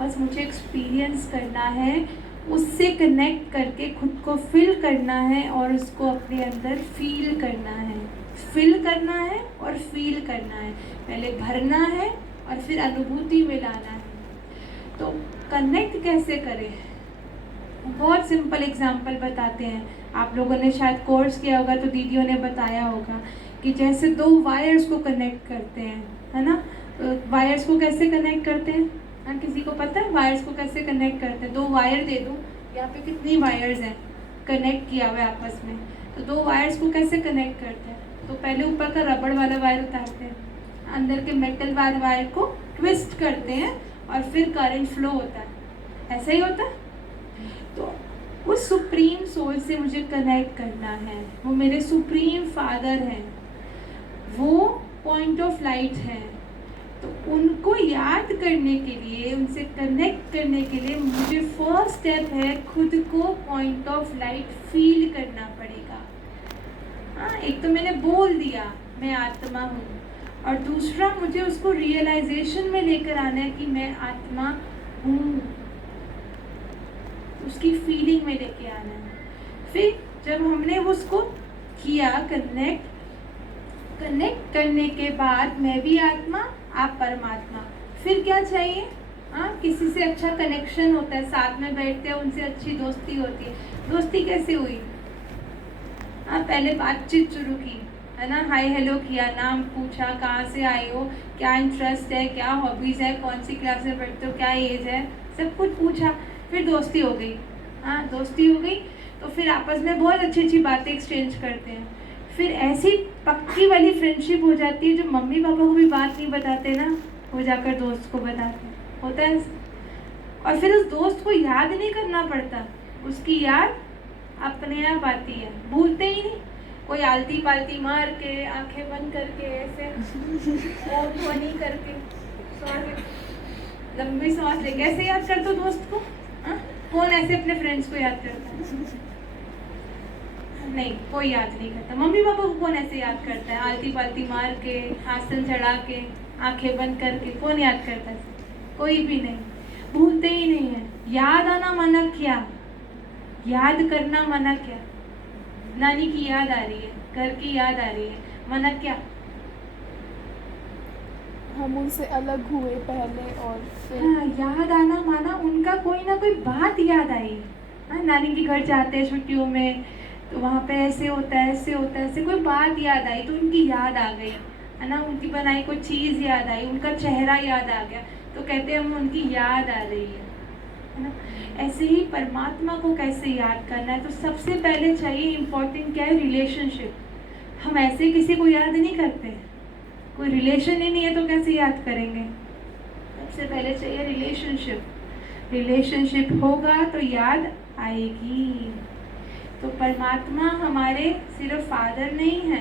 बस मुझे एक्सपीरियंस करना है, उससे कनेक्ट करके खुद को फिल करना है और उसको अपने अंदर फील करना है। फिल करना है और फील करना है, पहले भरना है और फिर अनुभूति में लाना है। तो कनेक्ट कैसे करें? बहुत सिंपल एग्जांपल बताते हैं। आप लोगों ने शायद कोर्स किया होगा तो दीदियों ने बताया होगा कि जैसे 2 वायर्स को कनेक्ट करते हैं, है ना? वायर्स को कैसे कनेक्ट करते हैं? हाँ, किसी को पता है वायर्स को कैसे कनेक्ट करते हैं? 2 वायर दे दूँ, यहाँ पे कितनी वायर्स हैं कनेक्ट किया हुआ है आपस में, तो 2 वायर्स को कैसे कनेक्ट करते हैं? तो पहले ऊपर का रबड़ वाला वायर उतारते हैं, अंदर के मेटल वाले वायर को ट्विस्ट करते हैं और फिर करंट फ्लो होता है। ऐसा ही होता है। तो उस सुप्रीम सोल से मुझे कनेक्ट करना है, वो मेरे सुप्रीम फादर हैं, वो पॉइंट ऑफ लाइट है। तो उनको याद करने के लिए, उनसे कनेक्ट करने के लिए मुझे फर्स्ट स्टेप है खुद को पॉइंट ऑफ लाइट फील करना पड़ेगा। हाँ, एक तो मैंने बोल दिया मैं आत्मा हूँ, और दूसरा मुझे उसको रियलाइजेशन में लेकर आना है कि मैं आत्मा हूँ, उसकी फीलिंग में लेके आना है। फिर जब हमने उसको किया कनेक्ट करने के बाद मैं भी आत्मा, आप परमात्मा, फिर क्या चाहिए? हाँ, किसी से अच्छा कनेक्शन होता है, साथ में बैठते हैं, उनसे अच्छी दोस्ती होती है। दोस्ती कैसे हुई? हाँ, पहले बातचीत शुरू की, है ना? हाय हेलो किया, नाम पूछा, कहाँ से आए हो, क्या इंटरेस्ट है, क्या हॉबीज़ है, कौन सी क्लास में पढ़ते हो, क्या एज है, सब कुछ पूछा। फिर दोस्ती हो गई। हाँ, दोस्ती हो गई तो फिर आपस में बहुत अच्छी अच्छी बातें एक्सचेंज करते हैं। फिर ऐसी पक्की वाली फ्रेंडशिप हो जाती है जो मम्मी पापा को भी बात नहीं बताते ना, वो जाकर दोस्त को बताते हैं, होता है। और फिर उस दोस्त को याद नहीं करना पड़ता, उसकी याद अपने आप आती है, भूलते ही नहीं। कोई आलती पालती मार के, आंखें बंद करके, ऐसे ओम ध्वनि करके, लंबी सांस ले, कैसे याद करते हो दोस्त को? हाँ? कौन ऐसे अपने फ्रेंड्स को याद करता है? नहीं, कोई याद नहीं करता। मम्मी पापा को कौन ऐसे याद करता है? आलती पालती मार के, आसन चढ़ा के, आंखें बंद करके, कौन याद करता है? कोई भी नहीं, भूलते ही नहीं है। याद आना माना क्या? याद करना मना क्या? नानी की याद आ रही है, घर की याद आ रही है, मना क्या? हम उनसे अलग हुए पहले और फिर हाँ, याद आना माना उनका कोई ना कोई बात याद आई। हाँ, नानी के घर जाते हैं छुट्टियों में, तो वहाँ पे ऐसे होता है, ऐसे होता है, ऐसे कोई बात याद आई तो उनकी याद आ गई, है ना, उनकी बनाई कोई चीज़ याद आई, उनका चेहरा याद आ गया, तो कहते हैं हम उनकी याद आ रही है ना। ऐसे ही परमात्मा को कैसे याद करना है, तो सबसे पहले चाहिए इम्पोर्टेंट क्या है? रिलेशनशिप। हम ऐसे किसी को याद नहीं करते, कोई रिलेशन ही नहीं है तो कैसे याद करेंगे? सबसे पहले चाहिए रिलेशनशिप। रिलेशनशिप होगा तो याद आएगी। तो परमात्मा हमारे सिर्फ फादर नहीं है।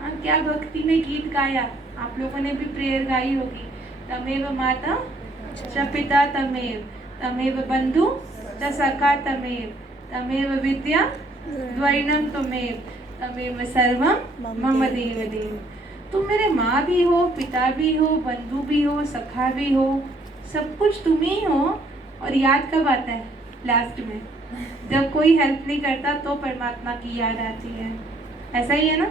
हाँ, क्या भक्ति में गीत गाया, आप लोगों ने भी प्रेयर गाई होगी, तमेव माता च पिता तमेव, तमेव बंधु च सखा तमेव, तमेव विद्या द्वैनम तमेव, तमेव सर्वम मम देव देव। तुम मेरे माँ भी हो, पिता भी हो, बंधु भी हो, सखा भी हो, सब कुछ तुम ही हो। और याद कब आता है? लास्ट में, जब कोई हेल्प नहीं करता तो परमात्मा की याद आती है। ऐसा ही है ना?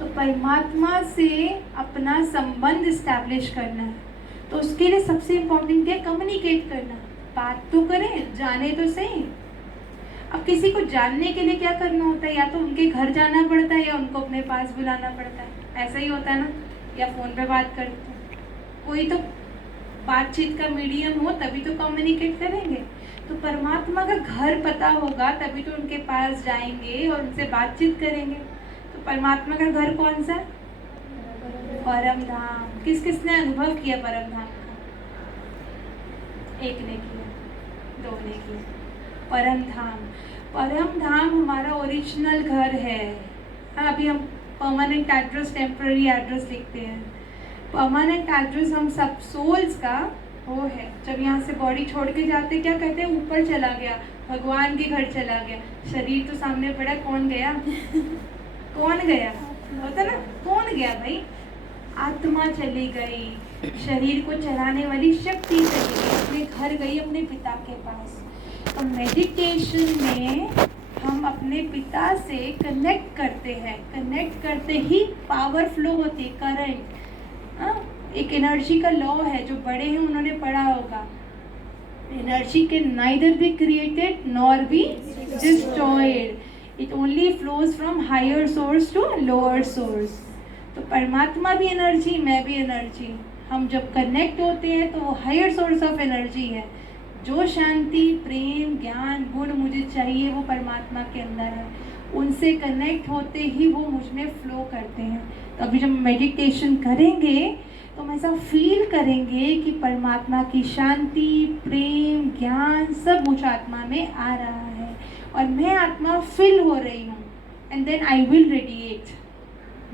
तो परमात्मा से अपना संबंध स्टैब्लिश करना है, तो उसके लिए सबसे इम्पोर्टेंट क्या है? कम्युनिकेट करना। बात तो करें, जाने तो सही। अब किसी को जानने के लिए क्या करना होता है? या तो उनके घर जाना पड़ता है या उनको अपने पास बुलाना पड़ता है। ऐसा ही होता है ना? या फ़ोन पे बात करते हैं, कोई तो बातचीत का मीडियम हो तभी तो कम्युनिकेट करेंगे। तो परमात्मा का घर पता होगा तभी तो उनके पास जाएंगे और उनसे बातचीत करेंगे। तो परमात्मा का घर कौन सा है? परम धाम। किस किसने अनुभव किया परम धाम का? एक ने किया, दो ने किया। परम धाम, परम धाम हमारा ओरिजिनल घर है। हाँ, अभी हम परमानेंट एड्रेस, टेम्पररी एड्रेस लिखते हैं। परमानेंट एड्रेस हम सब सोल्स का वो है। जब यहाँ से बॉडी छोड़ के जाते क्या कहते हैं? ऊपर चला गया, भगवान के घर चला गया। शरीर तो सामने पड़ा, कौन गया? कौन गया? होता ना, कौन गया भाई? आत्मा चली गई, शरीर को चलाने वाली शक्ति चली गई, अपने घर गई, अपने पिता के पास। तो मेडिटेशन में हम अपने पिता से कनेक्ट करते हैं। कनेक्ट करते ही पावर फ्लो होती है, करंट। एक एनर्जी का लॉ है, जो बड़े हैं उन्होंने पढ़ा होगा। Energy can neither be created nor be destroyed, it only flows from higher source to lower source. तो परमात्मा भी एनर्जी, मैं भी एनर्जी। हम जब कनेक्ट होते हैं तो वो हायर सोर्स ऑफ एनर्जी है। जो शांति, प्रेम, ज्ञान, गुण मुझे चाहिए वो परमात्मा के अंदर है। उनसे कनेक्ट होते ही वो मुझ में फ्लो करते हैं। तो अभी जब मेडिटेशन करेंगे तो हम ऐसा फील करेंगे कि परमात्मा की शांति, प्रेम, ज्ञान सब मुझ आत्मा में आ रहा है और मैं आत्मा फिल हो रही हूँ। And then I will radiate,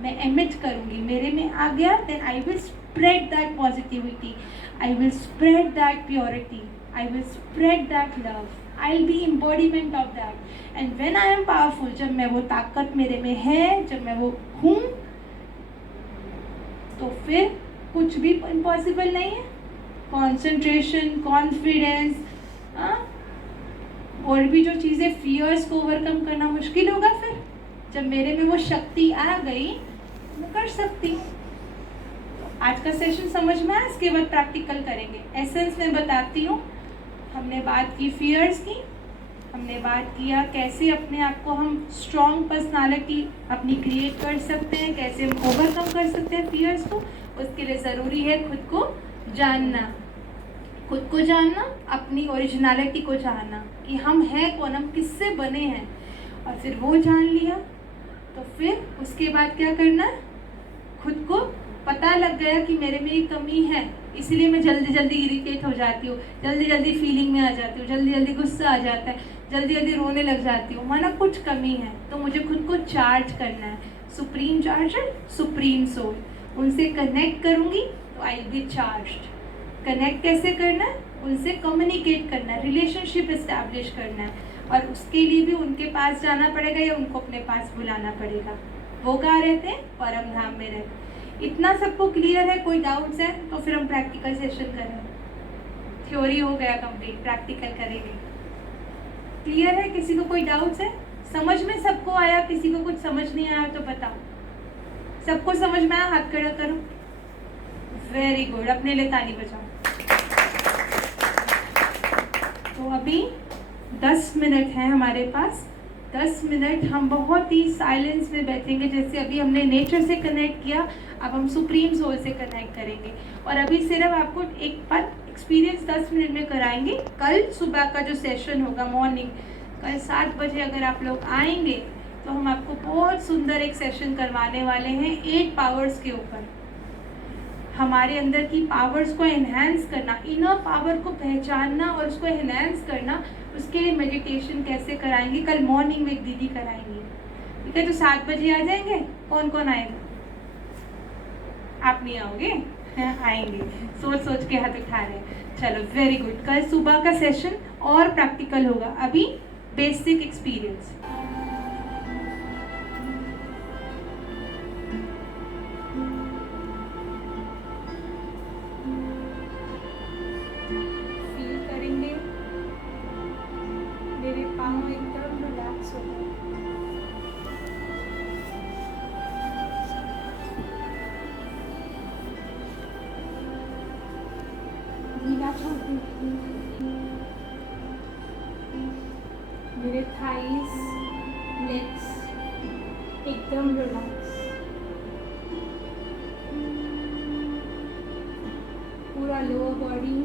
मैं एमिट करूँगी, मेरे में आ गया, then I will spread that positivity, I will spread that purity, I will spread that love. I'll be embodiment of that. And when I am powerful, जब मैं वो ताकत मेरे में है, जब मैं वो हूँ, तो फिर कुछ भी इम्पॉसिबल नहीं है। कंसंट्रेशन, कॉन्फिडेंस, और भी जो चीज़ें, फियर्स को ओवरकम करना मुश्किल होगा। फिर जब मेरे में वो शक्ति आ गई, मैं कर सकती हूँ। आज का सेशन समझ में आया, इसके बाद प्रैक्टिकल करेंगे। एसेंस में बताती हूँ। हमने बात की फियर्स की, हमने बात किया कैसे अपने आप को हम स्ट्रॉन्ग पर्सनालिटी अपनी क्रिएट कर सकते हैं, कैसे हम ओवरकम कर सकते हैं फियर्स को। उसके लिए ज़रूरी है खुद को जानना, खुद को जानना, अपनी ओरिजिनलिटी को जानना कि हम हैं कौन, हम किससे बने हैं। और फिर वो जान लिया तो फिर उसके बाद क्या करना, खुद को पता लग गया कि मेरे में ये कमी है, इसलिए मैं जल्दी जल्दी इरिटेट हो जाती हूँ, जल्दी जल्दी फीलिंग में आ जाती हूँ, जल्दी जल्दी गुस्सा आ जाता है, जल्दी जल्दी रोने लग जाती हूँ। माना कुछ कमी है तो मुझे खुद को चार्ज करना है। सुप्रीम चार्जर, सुप्रीम सोल, उनसे कनेक्ट करूँगी तो I will be charged. Connect कैसे करना है? उनसे कम्युनिकेट करना है, रिलेशनशिप इस्टेब्लिश करना है, और उसके लिए भी उनके पास जाना पड़ेगा या उनको अपने पास बुलाना पड़ेगा। वो कहाँ रहते हैं? परम धाम में रहते हैं। इतना सबको क्लियर है? कोई डाउट्स है तो फिर हम प्रैक्टिकल सेशन करें। थ्योरी हो गया कंप्लीट, प्रैक्टिकल करेंगे। क्लियर है? किसी को कोई डाउट्स है? समझ में सबको आया? किसी को कुछ समझ नहीं आया तो बताओ। सबको समझ में आया? हाथ खड़ा करो। वेरी गुड, अपने लिए ताली बजाओ। तो अभी 10 मिनट है हमारे पास। 10 मिनट हम बहुत ही साइलेंस में बैठेंगे। जैसे अभी हमने नेचर से कनेक्ट किया, अब हम सुप्रीम सोल से कनेक्ट करेंगे। और अभी सिर्फ आपको एक बार एक्सपीरियंस 10 मिनट में कराएंगे। कल सुबह का जो सेशन होगा मॉर्निंग, कल 7 बजे अगर आप लोग आएंगे तो हम आपको बहुत सुंदर एक सेशन करवाने वाले हैं 8 पावर्स के ऊपर। हमारे अंदर की पावर्स को एनहांस करना, इनर पावर को पहचानना और उसको एनहांस करना, उसके लिए मेडिटेशन कैसे कराएंगे कल मॉर्निंग में एक दीदी कराएंगी। ठीक है, तो 7 बजे आ जाएंगे। कौन कौन आएगा? आप नहीं आओगे? आएंगे, सोच सोच के हाथ उठा रहे हैं। चलो वेरी गुड। कल सुबह का सेशन और प्रैक्टिकल होगा। अभी बेसिक एक्सपीरियंस। फील करेंगे मेरे पाँव एकदम रिलैक्स हो गए। मेरे थाइस, लेग्स एकदम रिलैक्स। पूरा लोअर बॉडी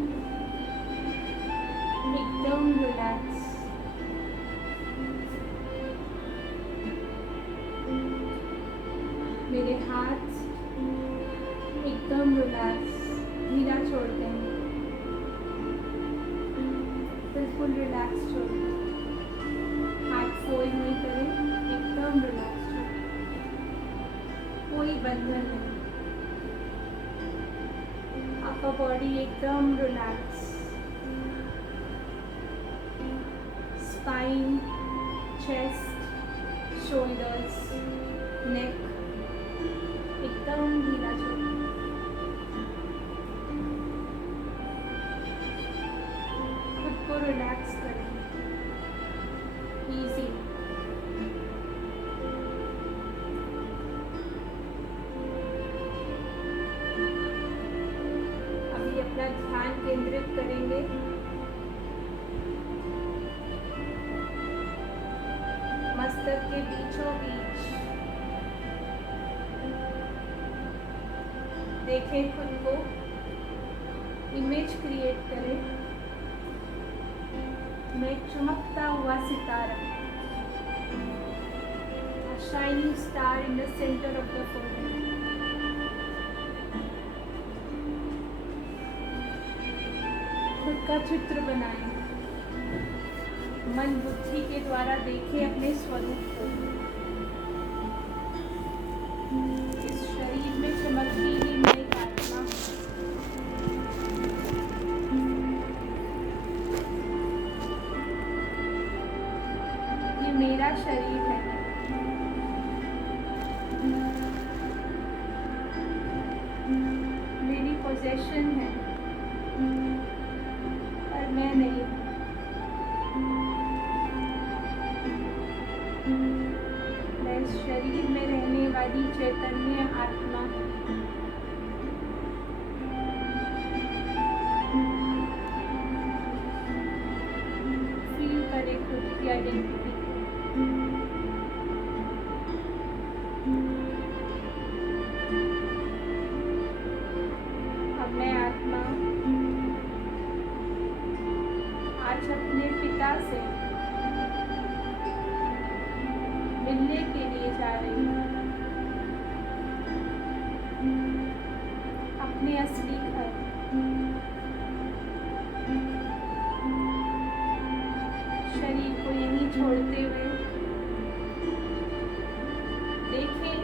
एकदम रिलैक्स। मेरे हाथ एकदम रिलैक्स, ढीला छोड़ते हैं, बिल्कुल रिलैक्स छोड़ते हैं। हाथ फोल्ड नहीं करें, एकदम रिलैक्स छोड़ें, कोई बंधन नहीं। अपर बॉडी एकदम रिलैक्स, स्पाइन, चेस्ट, शोल्डर्स, नेक एकदम ढीला छोड़ें। खुद को रिलैक्स करें, इजी। अभी अपना ध्यान केंद्रित करेंगे मस्तक के बीचों बीच। देखें खुद को, इमेज क्रिएट करें। मैं चमकता हुआ सितारा, shining star in the centre of the forehead. खुद का चित्र बनाएं। मन बुद्धि के द्वारा देखें अपने स्वरूप को। इस शरीर में चमकती हुई मैं एक आत्मा, ये मेरा शरीर है। मेरी पोजेशन है, पर मैं नहीं हूँ। मैं इस शरीर में रहने वाली चैतन्य आत्मा हूँ। फील करें खुद की आइडेंटिटी। अब मैं आत्मा आज अपने पिता से मिलने के लिए जा रही हूँ, अपने असली घर। शरीर को यहीं छोड़ते हुए देखें,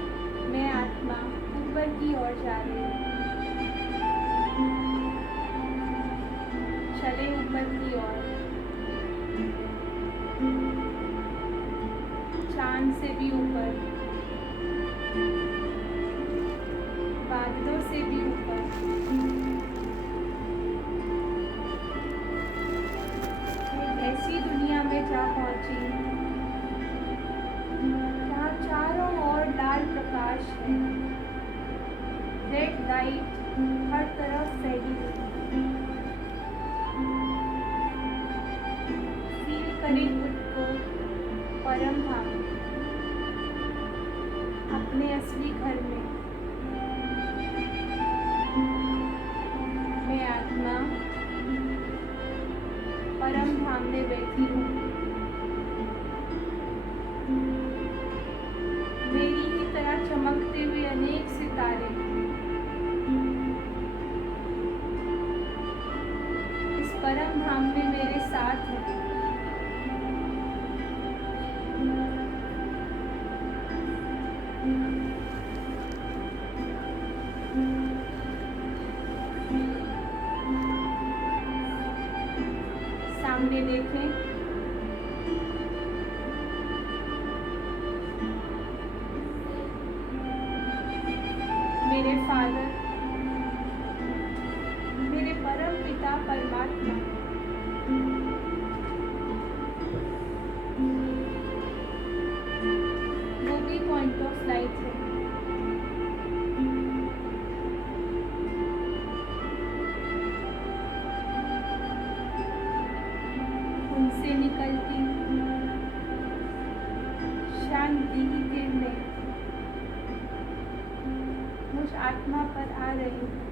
मैं आत्मा ऊपर की ओर जा रही हूँ। चले ऊपर की ओर, चांद से भी ऊपर, बादलों से भी ऊपर। एक ऐसी दुनिया में जा पहुंचे अपने असली घर में मैं आत्मा परम धाम में बैठी हूँ। मेरी ही तरह चमकते हुए अनेक सितारे इस परम धाम में मेरे साथ हैं। सामने देखें, मेरे फादर, मेरे परम पिता परमात्मा वो भी पॉइंट ऑफ लाइट है। उनसे निकलती शांति की किरणें मुझ आत्मा पर आ रही है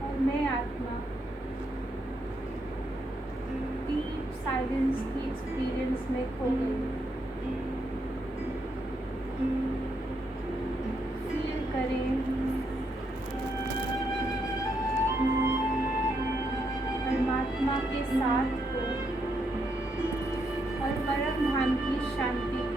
और मैं आत्मा डीप साइलेंस की एक्सपीरियंस में खो गई। फील करें परमात्मा के साथ को और परम धाम की शांति को।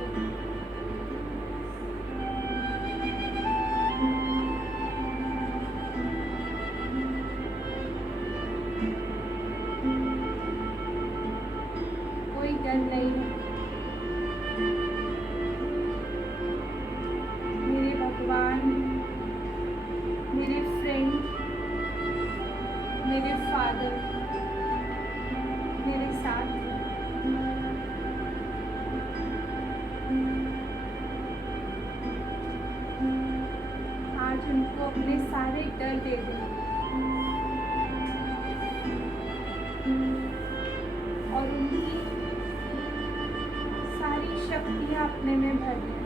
कोई डर नहीं है। मेरे भगवान, मेरे फ्रेंड, मेरे फादर मेरे साथ हैं। आज उनको अपने सारे डर दे दें और उनकी सारी शक्तियाँ अपने में भर दें।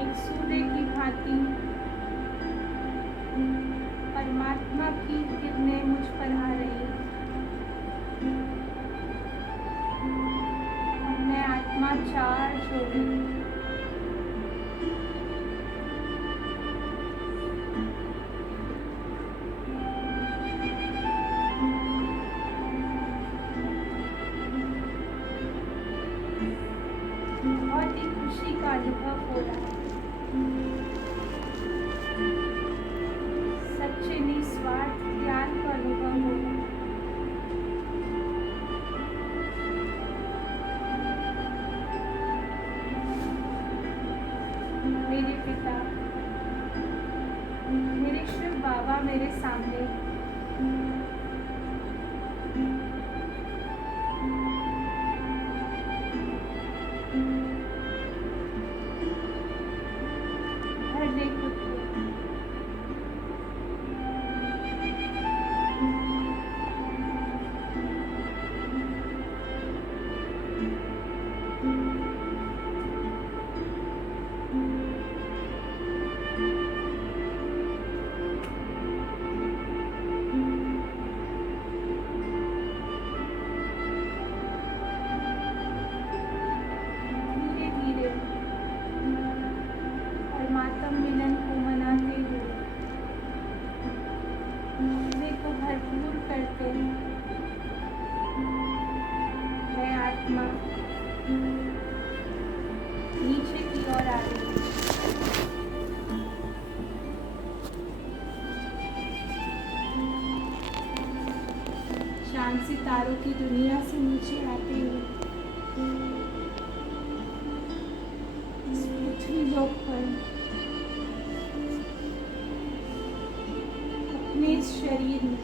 एक सूर्य की भांति परमात्मा की किरणें मुझ पर आ रही हैं और मैं आत्मा चार्ज हो गई। बहुत ही खुशी का अनुभव हो रहा है। सच्चे निस्वार्थ ज्ञान का अनुभव हो रहा है। मेरे पिता, मेरे शिव बाबा मेरे सामने भरने को धीरे धीरे परमात्म मिलन को मनाते हुए अपने को भरपूर करते मैं आत्मा नीचे की ओर आ रही हूँ। चांद सितारों की दुनिया से नीचे आते हुए इस पृथ्वी लोक पर अपने इस शरीर में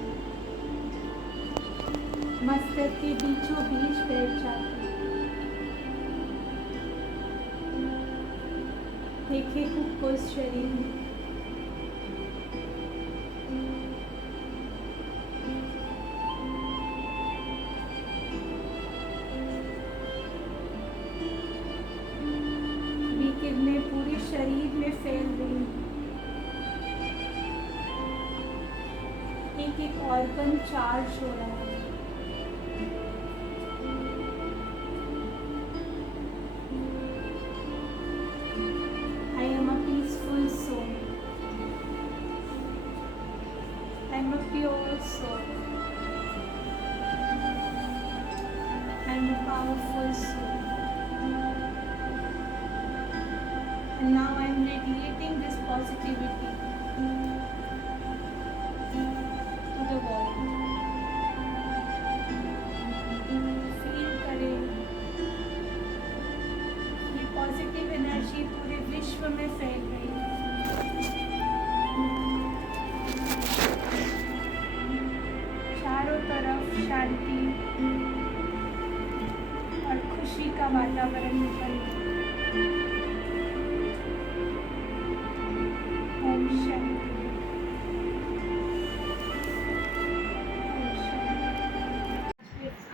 मस्तक के बीचों बीच बैठ जाते हैं। देखे खुद को इस शरीर में। किरणें पूरे शरीर में फैल रही हैं। एक एक ऑर्गन चार्ज हो रहा है। I am a peaceful soul. I am a pure soul. I am a powerful soul. And now I am radiating this positivity to the world. Feel करें ये पॉजिटिव एनर्जी पूरे विश्व में फैल रही है। चारों तरफ शांति और खुशी का वातावरण निकल रहा है। ओम शांति।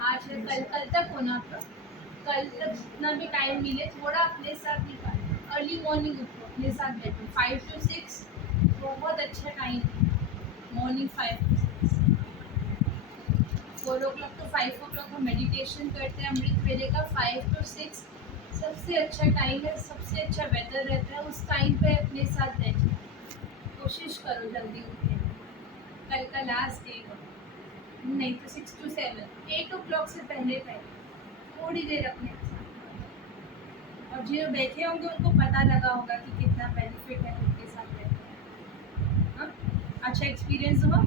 आज है कल तक होना था। कल तक जितना भी टाइम मिले थोड़ा अपने साथ निकालो। अर्ली मॉर्निंग उठो, अपने साथ बैठो। 5 to 6 बहुत अच्छा टाइम है। Morning 5 to 6। 4 o'clock to 5 o'clock हम मेडिटेशन करते हैं। अमृत वेले का 5 to 6 सबसे अच्छा टाइम है, सबसे अच्छा वेदर रहता है। उस टाइम पे अपने साथ बैठो। कोशिश करो जल्दी उठे। कल का लास्ट डे हो, नहीं तो 6 to 7, 8 o'clock से पहले थोड़ी देर अपने साथ। और जो बैठे होंगे उनको पता लगा होगा कि कितना बेनिफिट है उनके साथ बैठे हैं। हाँ, अच्छा एक्सपीरियंस हुआ?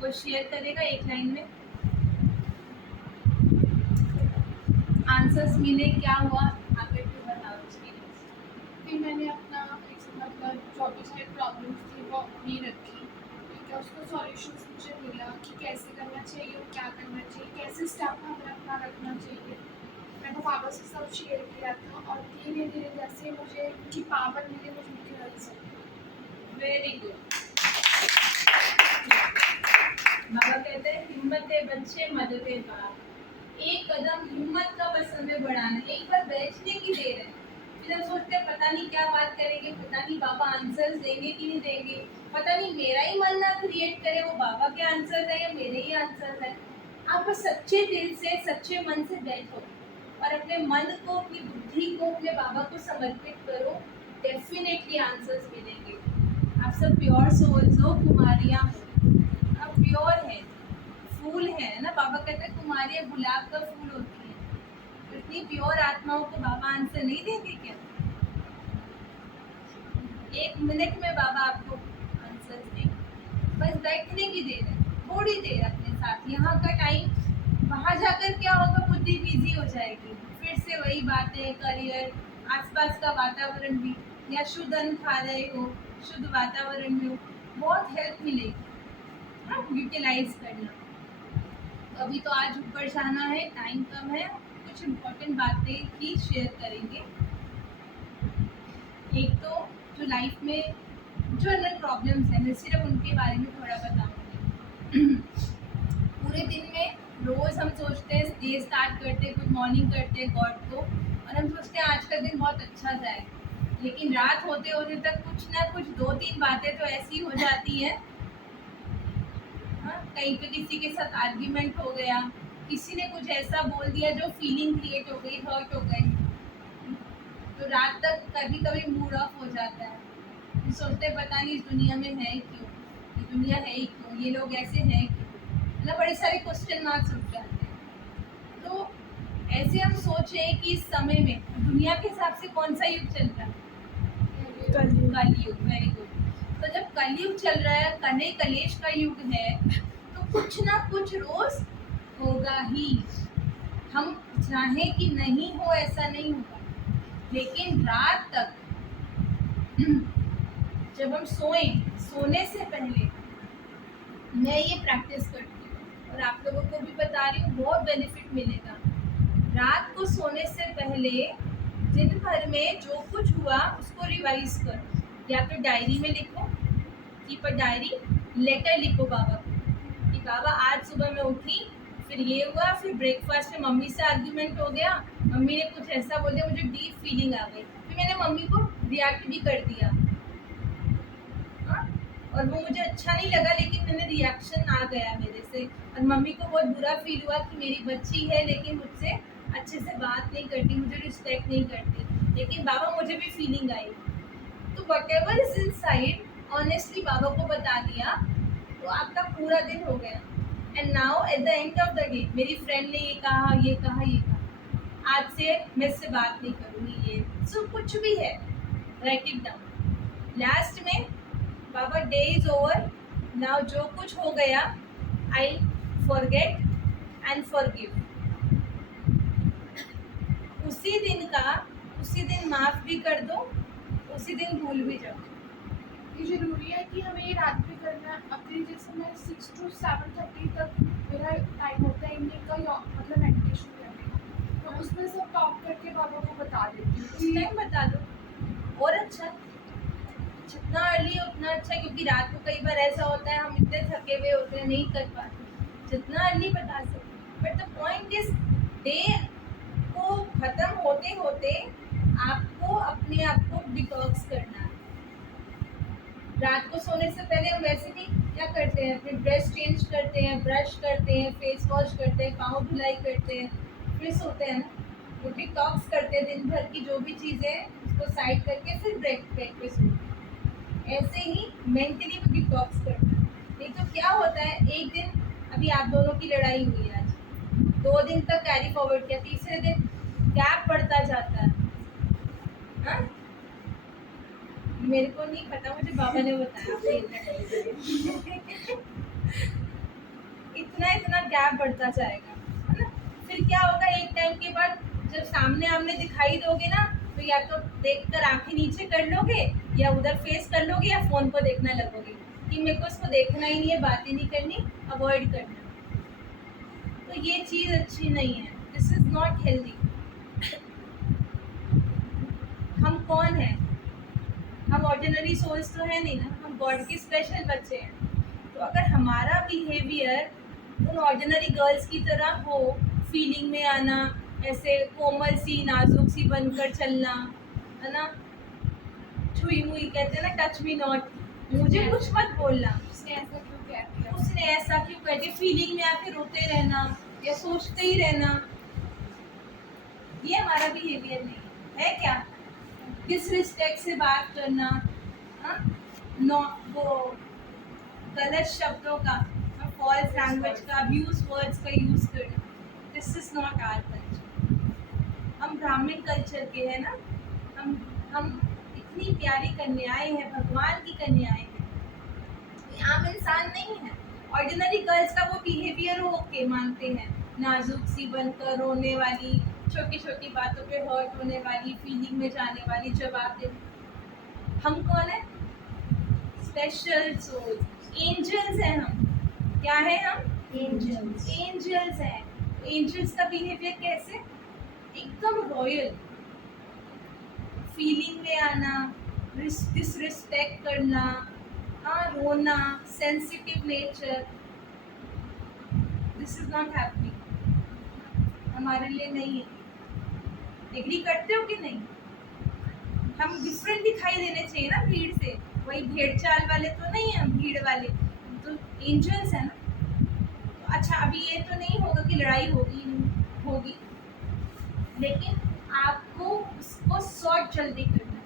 कोई शेयर करेगा एक लाइन में? आंसर्स मिले, क्या हुआ आगे भी बताओ एक्सपीरियंस। फिर मैंने अपना मतलब जो भी सारी प्रॉब्लम्स थी वो अपनी रखी। ठीक है, उसका सॉल्यूशंस मुझे मिला कि कैसे करना चाहिए और क्या करना चाहिए, कैसे स्टेप हमें अपना रखना चाहिए। मैंने बाबा से सब शेयर किया था और धीरे धीरे जैसे मुझे उनकी पावर मिली मुझे उनकी हेल्प से। Very good. बाबा कहते हैं हिम्मत है बच्चे, मदद है बाप। एक कदम हिम्मत का बस हमें बढ़ाना है। एक बार बैठने की देर है, फिर हम सोचते हैं पता नहीं क्या बात करेंगे, पता नहीं बाबा आंसर्स देंगे कि नहीं देंगे, पता नहीं मेरा ही मन ना क्रिएट करे वो बाबा के आंसर्स है या मेरे ही आंसर्स है। आप बस सच्चे दिल से सच्चे मन से बैठो और अपने मन को, अपनी बुद्धि को अपने बाबा को समर्पित करो। डेफिनेटली आंसर्स मिलेंगे। आप सब प्योर सोल्स हो, कुमारियाँ हो, आप प्योर हैं, फूल है ना। बाबा कहते हैं कुमारियाँ गुलाब का फूल होती है। तो इतनी प्योर आत्माओं को बाबा आंसर नहीं देंगे क्या? 1 मिनट में बाबा आपको आंसर देंगे। बस बैठने की देर है, थोड़ी देर अपने साथ। यहाँ का टाइम, वहाँ जाकर क्या होगा, बुद्धि बिजी हो जाएगी। फिर से वही बातें, करियर, आसपास का वातावरण भी, या शुद्ध अन्न खा रहे हो, शुद्ध वातावरण में हो, बहुत हेल्प मिलेगी। हाँ, यूटिलाइज करना। अभी तो आज ऊपर जाना है, टाइम कम है, कुछ इम्पोर्टेंट बातें ही शेयर करेंगे। एक तो जो लाइफ में जो अलग प्रॉब्लम्स हैं, मैं सिर्फ उनके बारे में थोड़ा बताऊंगी। पूरे दिन में रोज़ हम सोचते हैं, डे स्टार्ट करते हैं, गुड मॉर्निंग करते हैं गॉड को, और हम सोचते हैं आज का दिन बहुत अच्छा जाए। लेकिन रात होते होते तक कुछ ना कुछ 2-3 बातें तो ऐसी हो जाती हैं। कहीं पे किसी के साथ आर्ग्यूमेंट हो गया, किसी ने कुछ ऐसा बोल दिया जो फीलिंग क्रिएट हो गई, हर्ट हो गई, तो रात तक कभी कभी मूड ऑफ हो जाता है। सोचते पता नहीं इस दुनिया में है क्यों, ये दुनिया है ही क्यों, ये लोग ऐसे हैं क्यों, मतलब बड़े सारे क्वेश्चन मार्क्स उठ जाते हैं। तो ऐसे हम सोचें कि इस समय में दुनिया के हिसाब से कौन सा युग चल रहा है? कलयुग। Very good. तो जब कलयुग चल रहा है, कन्हे कलेश का युग है, तो कुछ ना कुछ रोज होगा ही। हम चाहें कि नहीं हो ऐसा नहीं होगा, लेकिन रात तक जब हम सोने से पहले मैं ये प्रैक्टिस करती हूँ और आप लोगों को भी बता रही हूँ, बहुत बेनिफिट मिलेगा। रात को सोने से पहले दिन भर में जो कुछ हुआ उसको रिवाइज करो, या तो डायरी में लिखो, कीप अ डायरी, लेटर लिखो बाबा को कि बाबा आज सुबह मैं उठी, फिर ये हुआ, फिर ब्रेकफास्ट में मम्मी से आर्ग्यूमेंट हो गया, मम्मी ने कुछ ऐसा बोल दिया, मुझे डीप फीलिंग आ गई, फिर मैंने मम्मी को रिएक्ट भी कर दिया, हाँ? और वो मुझे अच्छा नहीं लगा, लेकिन मैंने रिएक्शन आ गया मेरे से, और मम्मी को बहुत बुरा फील हुआ कि मेरी बच्ची है लेकिन मुझसे अच्छे से बात नहीं करती, मुझे रिस्पेक्ट नहीं करती, लेकिन बाबा मुझे भी फीलिंग आई, तो वटेवर इज इनसाइड ऑनेस्टली बाबा को बता दिया, तो आपका पूरा दिन हो गया। And now at the end of the day मेरी फ्रेंड ने ये कहा, ये कहा, ये कहा, आज से मैं इससे बात नहीं करूँगी, ये सो कुछ भी है, राइट इट डाउन। लास्ट में बाबा डे इज ओवर नाउ, जो कुछ हो गया आई फॉरगेट एंड फॉरगिव। उसी दिन माफ भी कर दो, उसी दिन भूल भी जाओ। ये जरूरी है कि हमें ये रात में करना है। अपनी जैसे मैं 6 to 7:30 तक मेरा टाइम होता है इवनिंग का, मतलब मेडिटेशन करने का, तो उसमें सब टॉक करके बाबा को बता देती हूँ उस कि टाइम बता दो और अच्छा, जितना अर्ली उतना अच्छा, क्योंकि रात को कई बार ऐसा होता है हम इतने थके हुए होते हैं नहीं कर पाते, जितना अर्ली बता सकते। But the point is day को खत्म होते होते आपको अपने आप को डिटॉक्स करना है। रात को सोने से पहले हम वैसे भी क्या करते हैं, अपनी ड्रेस चेंज करते हैं, ब्रश करते हैं, फेस वॉश करते हैं, पाँव धुलाई करते हैं, फिर सोते हैं ना, वो डिटॉक्स करते हैं दिन भर की जो भी चीज़ें हैं उसको साइड करके फिर बेड पे सोते हैं। ऐसे ही मेंटली भी डिटॉक्स करते हैं। नहीं तो क्या होता है, एक दिन अभी आप दोनों की लड़ाई हुई है आज, 2 दिन तक कैरी फॉरवर्ड किया, तीसरे दिन गैप बढ़ता जाता है, हाँ? मेरे को नहीं पता, मुझे बाबा ने बताया इतना गैप बढ़ता जाएगा, है ना? फिर क्या होगा, एक टाइम के बाद जब सामने आमने दिखाई दोगे ना, तो या तो देखकर आंखें नीचे कर लोगे, या उधर फेस कर लोगे, या फोन को देखने लगोगे कि मेरे को इसको देखना ही नहीं है, बात ही नहीं करनी, अवॉइड करना। तो ये चीज़ अच्छी नहीं है, दिस इज नॉट हेल्दी। हम कौन हैं? हम ऑर्डिनरी सोल्स तो है नहीं ना, हम गॉड के स्पेशल बच्चे हैं। तो अगर हमारा बिहेवियर उन ऑर्डिनरी गर्ल्स की तरह हो, फीलिंग में आना, ऐसे कोमल सी नाजुक सी बनकर चलना, है ना, छुई मुई कहते हैं ना, टच मी नॉट, मुझे कुछ मत बोलना, उसने ऐसा क्यों कह दिया, उसने ऐसा क्यों कर दिया, फीलिंग में आके रोते रहना या सोचते ही रहना, ये हमारा बिहेवियर नहीं है। क्या डिसरिस्पेक्ट से बात करना, वो गलत शब्दों का, फॉल्स लैंग्वेज का, अब्यूज वर्ड्स का यूज करना, this is not our culture. हम ब्राह्मण कल्चर के हैं ना, हम इतनी प्यारी कन्याएं हैं, भगवान की कन्याएं हैं, आम इंसान नहीं है। ऑर्डिनरी गर्ल्स का वो बिहेवियर ओके मानते हैं, नाजुक सी बनकर रोने वाली, छोटी छोटी बातों पे हर्ट होने वाली, फीलिंग में जाने वाली, जवाब दे। हम कौन है? स्पेशल सोल, एंजल्स हैं हम। क्या है हम? एंजल्स हैं। एंजल्स का बिहेवियर कैसे? एकदम रॉयल, फीलिंग में आना, डिसरिस्पेक्ट करना, रोना, sensitive nature, this is not happening, हमारे लिए नहीं है। एग्री करते हो कि नहीं? हम डिफरेंट दिखाई देने चाहिए ना भीड़ से, वही भेड़ चाल वाले तो नहीं है हम, भीड़ वाले तो एंजल्स है ना। तो अच्छा, अभी ये तो नहीं होगा कि लड़ाई होगी, लेकिन आपको उसको सॉर्ट जल्दी करना है।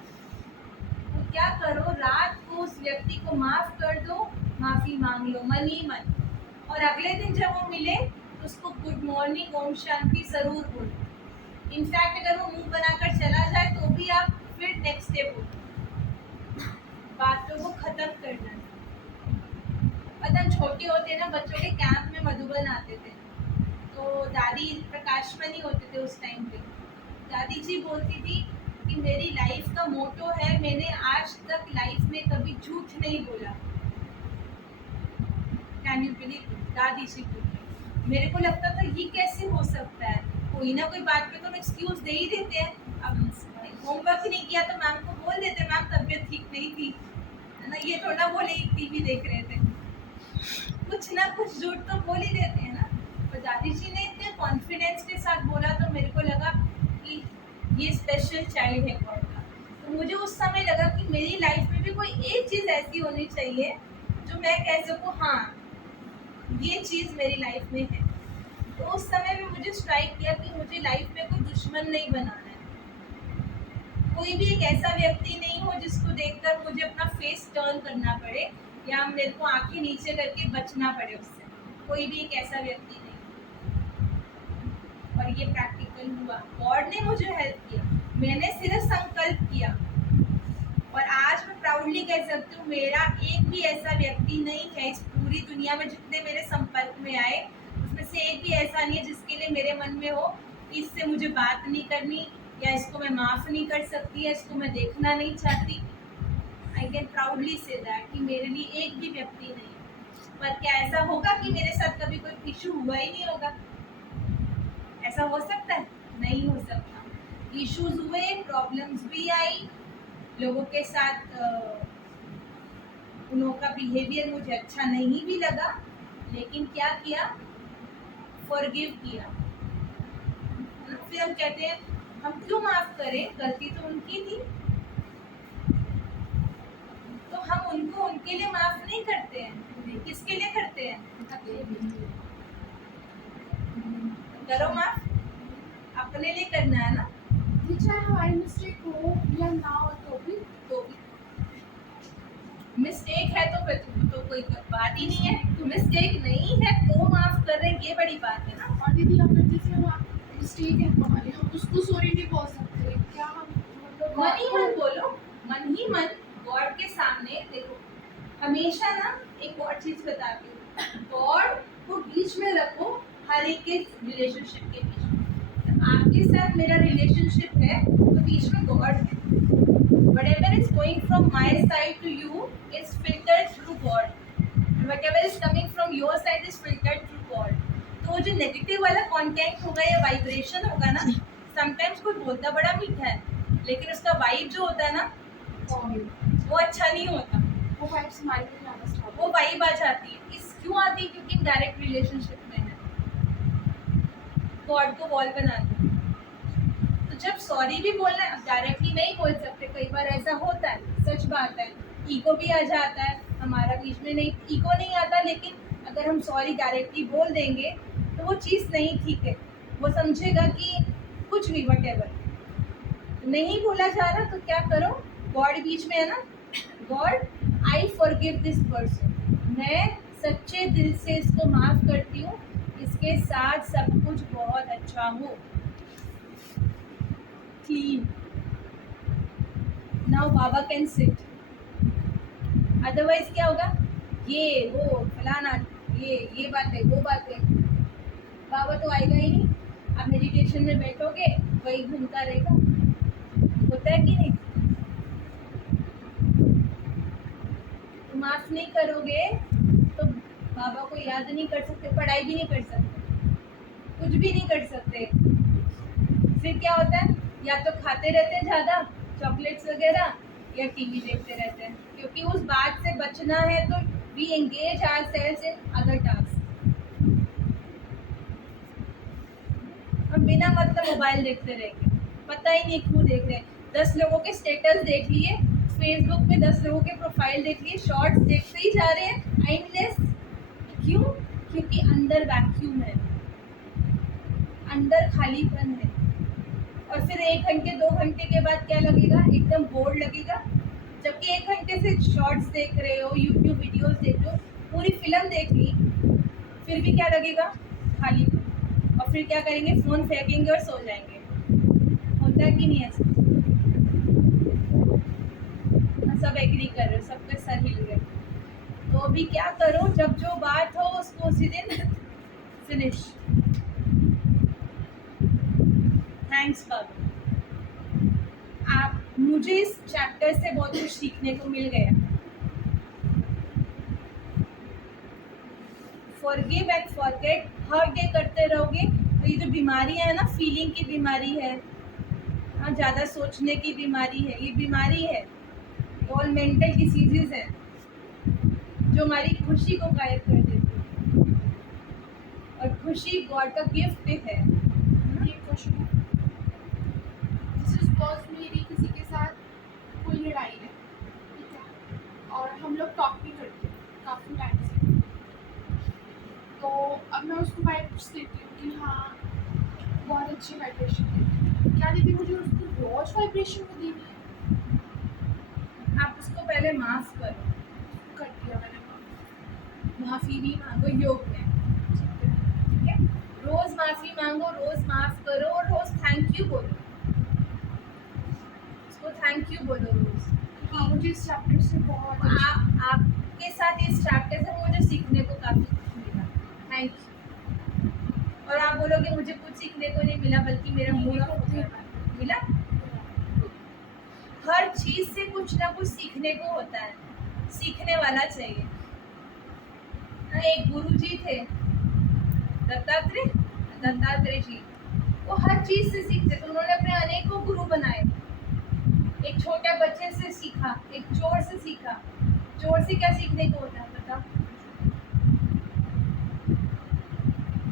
तो क्या करो, रात को उस व्यक्ति को माफ कर दो, माफी मांग लो मन ही मन, और अगले दिन जब वो मिले तो उसको गुड मॉर्निंग, ओम शांति जरूर बोलो। इनफैक्ट अगर वो मुंह बनाकर चला जाए तो भी आप फिर नेक्स्ट डे बोलो, बातों को खत्म करना है। पता, छोटे होते ना, बच्चों के कैंप में मधुबन आते थे, तो दादी प्रकाशमणि होते थे उस टाइम पे, दादी जी बोलती थी कि मेरी लाइफ का मोटो है, मैंने आज तक लाइफ में कभी झूठ नहीं बोला। कैन यू बिलीव, दादी जी बोली। मेरे को लगता था ये कैसे हो सकता है, कोई ना कोई बात पे तो हम एक्सक्यूज दे ही देते हैं। अब होमवर्क नहीं किया तो मैम को बोल देते मैम तबीयत ठीक नहीं थी, है ना, ये थोड़ा बोले टीवी देख रहे थे, कुछ ना कुछ झूठ तो बोल ही देते हैं ना। और दादी जी ने इतने कॉन्फिडेंस के साथ बोला तो मेरे को लगा कि ये स्पेशल चाइल्ड है गॉड का। तो मुझे उस समय लगा कि मेरी लाइफ में भी कोई एक चीज़ ऐसी होनी चाहिए जो मैं कह सकूँ हाँ ये चीज़ मेरी लाइफ में है। तो उस समय भी मुझे स्ट्राइक किया कि मुझे लाइफ में कोई दुश्मन नहीं बनाना है, कोई भी एक ऐसा व्यक्ति नहीं हो जिसको देखकर मुझे अपना फेस टर्न करना पड़े या मेरे को आंखें नीचे करके बचना पड़े उससे, कोई भी एक ऐसा व्यक्ति नहीं। और ये प्रैक्टिकल हुआ, गॉड ने मुझे हेल्प किया, मैंने सिर्फ संकल्प किया। और आज मैं प्राउडली कह सकती हूँ मेरा एक भी ऐसा व्यक्ति नहीं है इस पूरी दुनिया में जितने मेरे संपर्क में आए उसमें से एक भी ऐसा नहीं है जिसके लिए मेरे मन में हो कि इससे मुझे बात नहीं करनी या इसको मैं माफ़ नहीं कर सकती या इसको मैं देखना नहीं चाहती। I can proudly say that कि मेरे लिए एक भी व्यक्ति नहीं है। पर क्या ऐसा होगा कि मेरे साथ कभी कोई इशू हुआ ही नहीं होगा? ऐसा हो सकता है? नहीं हो सकता। इश्यूज हुए, प्रॉब्लम्स भी आई, लोगों के साथ उन लोगों का बिहेवियर मुझे अच्छा नहीं भी लगा, लेकिन क्या किया, फॉरगिव किया। फिर हम कहते हैं हम क्यों माफ करें, गलती तो उनकी थी, तो हम उनको उनके लिए माफ नहीं करते हैं, किसके लिए करते हैं? करो माफ, अपने लिए करना है ना। ये चाहे हमारी मिस्टेक हो या ना हो तो भी मिस्टेक है तो फिर तो कोई बात ही नहीं है, तो मिस्टेक नहीं है तो माफ कर रहे हैं, ये बड़ी बात है ना। और दीदी अगर जैसे मिस्टेक है हमारी, हम उसको सॉरी नहीं बोल सकते, क्या हम मतलब मन ही मन बोलो, मन ही मन गॉड के सामने देखो। हमेशा ना एक और चीज बताती हूँ, गॉड को बीच में रखो हर एक के रिलेशनशिप के बीच में। तो आपके साथ मेरा रिलेशनशिप है तो बीच में गॉड है। Whatever is going from my side to you is filtered through God. And whatever is coming from your side is filtered through God. तो वो जो नेगेटिव वाला कंटेंट होगा या वाइब्रेशन होगा ना, समटाइम्स कोई बोलता बड़ा मीठा है लेकिन उसका वाइब जो होता है ना वो अच्छा नहीं होता, वो वाइब्स हमारे लिए आना स्टार्ट वो वाइब आ जाती है। इस क्यों आती है? क्योंकि डायरेक्ट रिलेशनशिप में है, गॉड को वॉल बना दो। तो जब सॉरी भी बोलना है, डायरेक्टली नहीं बोल सकते, कई बार ऐसा होता है, सच बात है, ईगो भी आ जाता है हमारा, बीच में नहीं ईगो नहीं आता, लेकिन अगर हम सॉरी डायरेक्टली बोल देंगे तो वो चीज़ नहीं ठीक है, वो समझेगा कि कुछ भी वटेवर नहीं बोला जा रहा। तो क्या करो, गॉड बीच में है ना, God I forgive this person, मैं सच्चे दिल से इसको माफ़ करती हूँ, इसके साथ सब कुछ बहुत अच्छा हो, clean. Now Baba can sit. Otherwise क्या होगा, ये वो फलाना, ये बात है, वो बात है, बाबा तो आएगा ही नहीं। आप मेडिटेशन में बैठोगे वही घूमता रहेगा, होता है कि नहीं? तो माफ नहीं करोगे तो बाबा को याद नहीं कर सकते, पढ़ाई भी नहीं कर सकते, कुछ भी नहीं कर सकते। फिर क्या होता है, या तो खाते रहते हैं ज़्यादा चॉकलेट्स वगैरह या टीवी देखते रहते हैं, क्योंकि उस बात से बचना है तो we engage ourselves in other task. हम बिना मतलब मोबाइल देखते रहेंगे, पता ही नहीं क्यों देख रहे हैं। 10 लोगों के स्टेटस देख लिए, फेसबुक पे 10 लोगों के प्रोफाइल देख लिए, शॉर्ट्स देखते ही जा रहे हैं एंडलेस। क्यों? क्योंकि अंदर वैक्यूम है, अंदर खालीपन है। और फिर 1 घंटे 2 घंटे के बाद क्या लगेगा, एकदम बोर्ड लगेगा, जबकि 1 घंटे से शॉर्ट्स देख रहे हो, यूट्यूब वीडियोस देख रहे हो, पूरी फिल्म देख ली, फिर भी क्या लगेगा, खालीपन। और फिर क्या करेंगे, फ़ोन फेंकेंगे और सो जाएंगे। होता है कि नहीं ऐसा? सब एग्री कर रहे हो, सबके सर हिल गए। तो अभी क्या करो, जब जो बात हो उसको उसी दिन फिनिश। थैंक्स बाबा, आप मुझे इस चैप्टर से बहुत कुछ सीखने को मिल गया। Forgive and forget her day करते रहोगे तो ये जो बीमारियां है ना, फीलिंग की बीमारी है, हाँ, ज़्यादा सोचने की बीमारी है, ये बीमारी है, ऑल मेंटल डिसीजेज है जो हमारी खुशी को गायब कर देती है। और खुशी गॉड का गिफ्ट है। ये क्वेश्चन है, दिस इज बिकॉज मेरी किसी के साथ कोई लड़ाई है, ठीक है, और हम लोग टॉक भी करते हैं काफ़ी टाइम से, तो अब मैं उसको वाइब्स देती हूँ कि हाँ बहुत अच्छी वाइब्रेशन है, क्या दीदी मुझे उसको रोज वाइब्रेशन में देनी है? आप उसको पहले माफ करो, कर दिया मैंने। माफी भी मांगो योग में, ठीक है? रोज माफी मांगो, रोज माफ करो और रोज थैंक यू बोलो, उसको थैंक यू बोलो रोज। हाँ, मुझे इस चैप्टर से बहुत अच्छा आपके साथ इस चैप्टर से मुझे सीखने को काफी कुछ मिला, थैंक यू। और आप बोलोगे मुझे कुछ सीखने को नहीं मिला बल्कि मेरा मूड ऑफ हो गया, मिला? हर चीज से कुछ ना कुछ सीखने को होता है, सीखने वाला चाहिए। एक गुरु जी थे, दत्तात्रेय जी, वो हर चीज से सीखते थे, उन्होंने अपने अनेकों गुरु बनाए। एक छोटे बच्चे से सीखा, एक चोर से सीखा। चोर से क्या सीखने को होता है पता?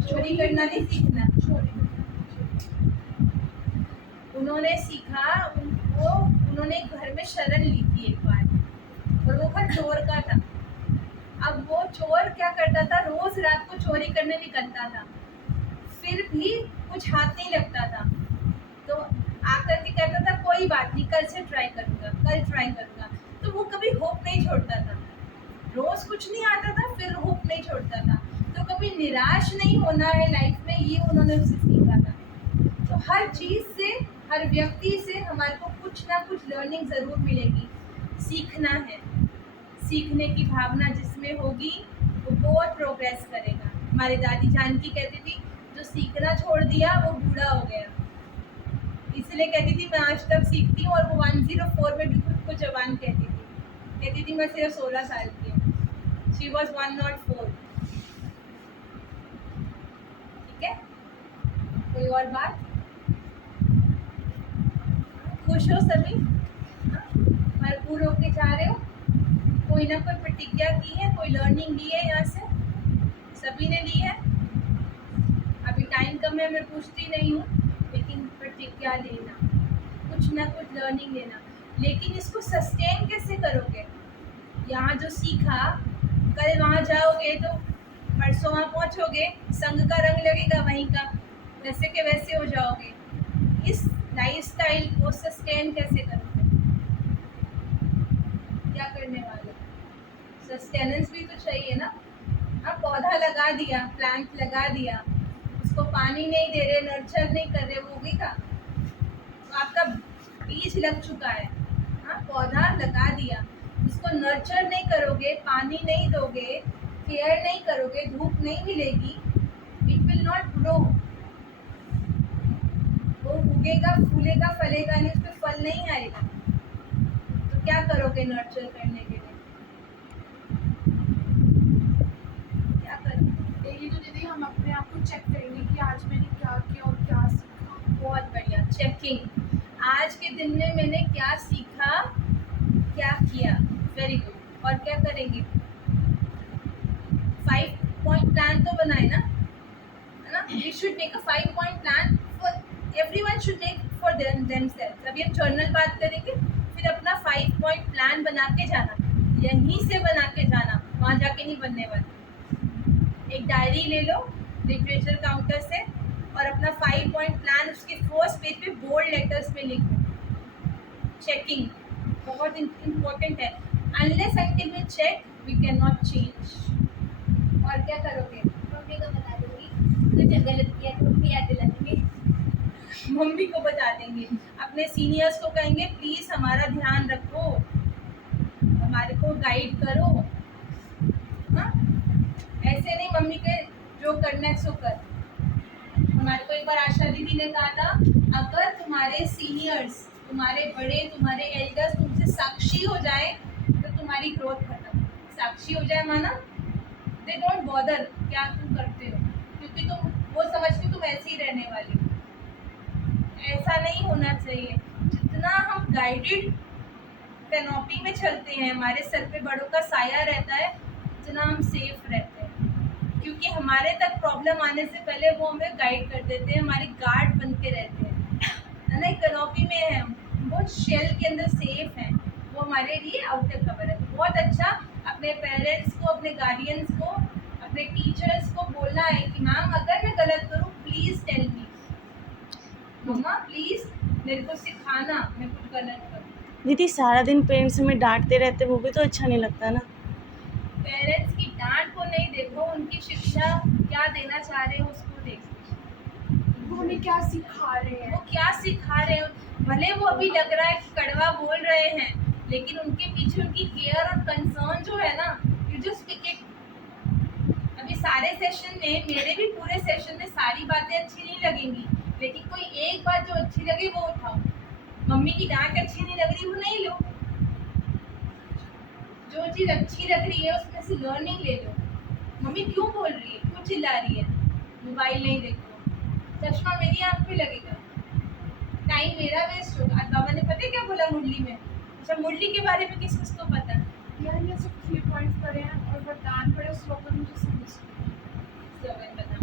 चोरी करना नहीं सीखना। उन्होंने सीखा, उन्होंने घर में शरण ली थी एक बार, और वो घर चोर का था। अब वो चोर क्या करता था, रोज रात को चोरी करने निकलता था, फिर भी कुछ हाथ नहीं लगता था, तो आकर के कहता था कोई बात नहीं, कल से ट्राई करूंगा, कल ट्राई करूंगा। तो वो कभी होप नहीं छोड़ता था, रोज कुछ नहीं आता था फिर होप नहीं छोड़ता था। तो कभी निराश नहीं होना है लाइफ में, ये उन्होंने उससे सीखा था। तो हर चीज से, हर व्यक्ति से हमारे को कुछ ना कुछ लर्निंग जरूर मिलेगी। सीखना है, सीखने की भावना जिसमें होगी वो बहुत प्रोग्रेस करेगा। हमारी दादी जानकी कहती थी जो सीखना छोड़ दिया वो बूढ़ा हो गया, इसलिए कहती थी मैं आज तक सीखती हूँ। और वो 104 में भी खुद को जवान कहती थी मैं सिर्फ 16 साल की हूँ। She was 104। ठीक है, कोई और बात? खुश हो सभी? भरपूर होके जा रहे हो? कोई ना कोई प्रतिज्ञा की है, कोई लर्निंग ली है यहाँ से? सभी ने ली है? अभी टाइम कम है, मैं पूछती नहीं हूँ, लेकिन प्रतिज्ञा लेना, कुछ ना कुछ लर्निंग लेना। लेकिन इसको सस्टेन कैसे करोगे? यहाँ जो सीखा, कल वहाँ जाओगे तो परसों वहाँ पहुँचोगे, संग का रंग लगेगा वहीं का, वैसे के वैसे हो जाओगे। इस लाइफस्टाइल को सस्टेन कैसे करोगे? क्या करने वाले? सस्टेनेंस भी तो चाहिए ना। आप पौधा लगा दिया, प्लांट लगा दिया, उसको पानी नहीं दे रहे, नर्चर नहीं कर रहे, वो उगेगा? तो आपका बीज लग चुका है, हाँ, पौधा लगा दिया, उसको नर्चर नहीं करोगे, पानी नहीं दोगे, केयर नहीं करोगे, धूप नहीं मिलेगी, इट विल नॉट ग्रो। वो उगेगा, फूलेगा, फलेगा नहीं, उस पर फल नहीं आएगा। तो क्या करोगे नर्चर करने के लिए? क्या करोगे? डेली तो दीदी हम अपने आप को चेक करेंगे कि आज मैंने क्या किया और क्या सीखा। बहुत बढ़िया, चेकिंग। आज के दिन में मैंने क्या सीखा, क्या किया, वेरी गुड। और क्या करेंगे? 5 पॉइंट प्लान तो बनाए ना, है ना? We should make a 5 point plan for everyone, should make for themselves. अभी हम जर्नल बात करेंगे, फिर अपना 5 पॉइंट प्लान बना के जाना, यहीं से बना के जाना, वहाँ जाके नहीं बनने वाला। एक डायरी ले लो लिटरेचर काउंटर से और अपना 5 पॉइंट प्लान उसके फर्स्ट पेज पे बोल्ड लेटर्स में लिख दो। चेकिंग बहुत इम्पोर्टेंट है। Unless until we check we can not change. और क्या करोगे? मम्मी को बता दूंगी कुछ गलत किया तो मम्मी याद दिला देंगे। मम्मी को बता देंगे, अपने सीनियर्स को कहेंगे प्लीज हमारा ध्यान रखो, हमारे को गाइड करो। हाँ, ऐसे नहीं मम्मी के जो करना है सो कर। हमारे को एक बार आशा दीदी ने कहा था अगर तुम्हारे सीनियर्स, तुम्हारे बड़े, तुम्हारे एल्डर्स तुमसे साक्षी हो जाए तो तुम्हारी ग्रोथ खत्म। साक्षी हो जाए माना दे डोंट बॉदर क्या तुम करते हो, क्योंकि तुम वो समझते हो तुम ऐसे ही रहने वाले हो। ऐसा नहीं होना चाहिए। जितना हम गाइडेड कैनोपी में चलते हैं, हमारे सर पे बड़ों का साया रहता है, उतना हम सेफ रहते हैं, क्योंकि हमारे तक प्रॉब्लम आने से पहले वो हमें गाइड कर देते हैं, हमारे गार्ड बनते रहते हैं, है ना। कैनोपी में है हम, वो शेल के अंदर सेफ हैं, वो हमारे लिए आउटर कवर है। बहुत अच्छा अपने पेरेंट्स को, अपने गार्डियंस को, अपने टीचर्स को बोलना है कि मैम अगर मैं गलत करूँ please tell me, mamma please मेरे को सिखाना मैं कुछ गलत करूँ। दीदी सारा दिन पेरेंट्स हमें डांटते रहते वो भी तो अच्छा नहीं लगता ना। पेरेंट्स की डांट को नहीं देखो, उनकी शिक्षा क्या देना चाह रहे हो उसको देखो, वो हमें क्या सिखा रहे वो हैं। क्या सिखा रहे हो। भले वो अभी लग रहा है कि कड़वा बोल रहे हैं, लेकिन उनके पीछे उनकी केयर और कंसर्न जो है ना, यू जस्ट पिक इट। अभी सारे सेशन में, मेरे भी पूरे सेशन में सारी बातें अच्छी नहीं लगेंगी, लेकिन कोई एक बात जो अच्छी लगे वो उठाओ। मम्मी की डांट अच्छी नहीं लग रही वो नहीं लो, जो चीज़ अच्छी लग रही है उसमें से लर्निंग ले लो। मम्मी क्यों बोल रही है, क्यों चिल्ला रही है, मोबाइल नहीं देखो, चश्मा मेरी आंख पे लगेगा, टाइम मेरा वेस्ट होगा। आज बाबा ने पता है क्या बोला मुरली में? अच्छा, मुरली के बारे में किस किसको पता है? यार ये सब 3 पॉइंट्स पढ़े हैं और वरदान पढ़े, स्लोगन मुझे समझ स्लोगन बता।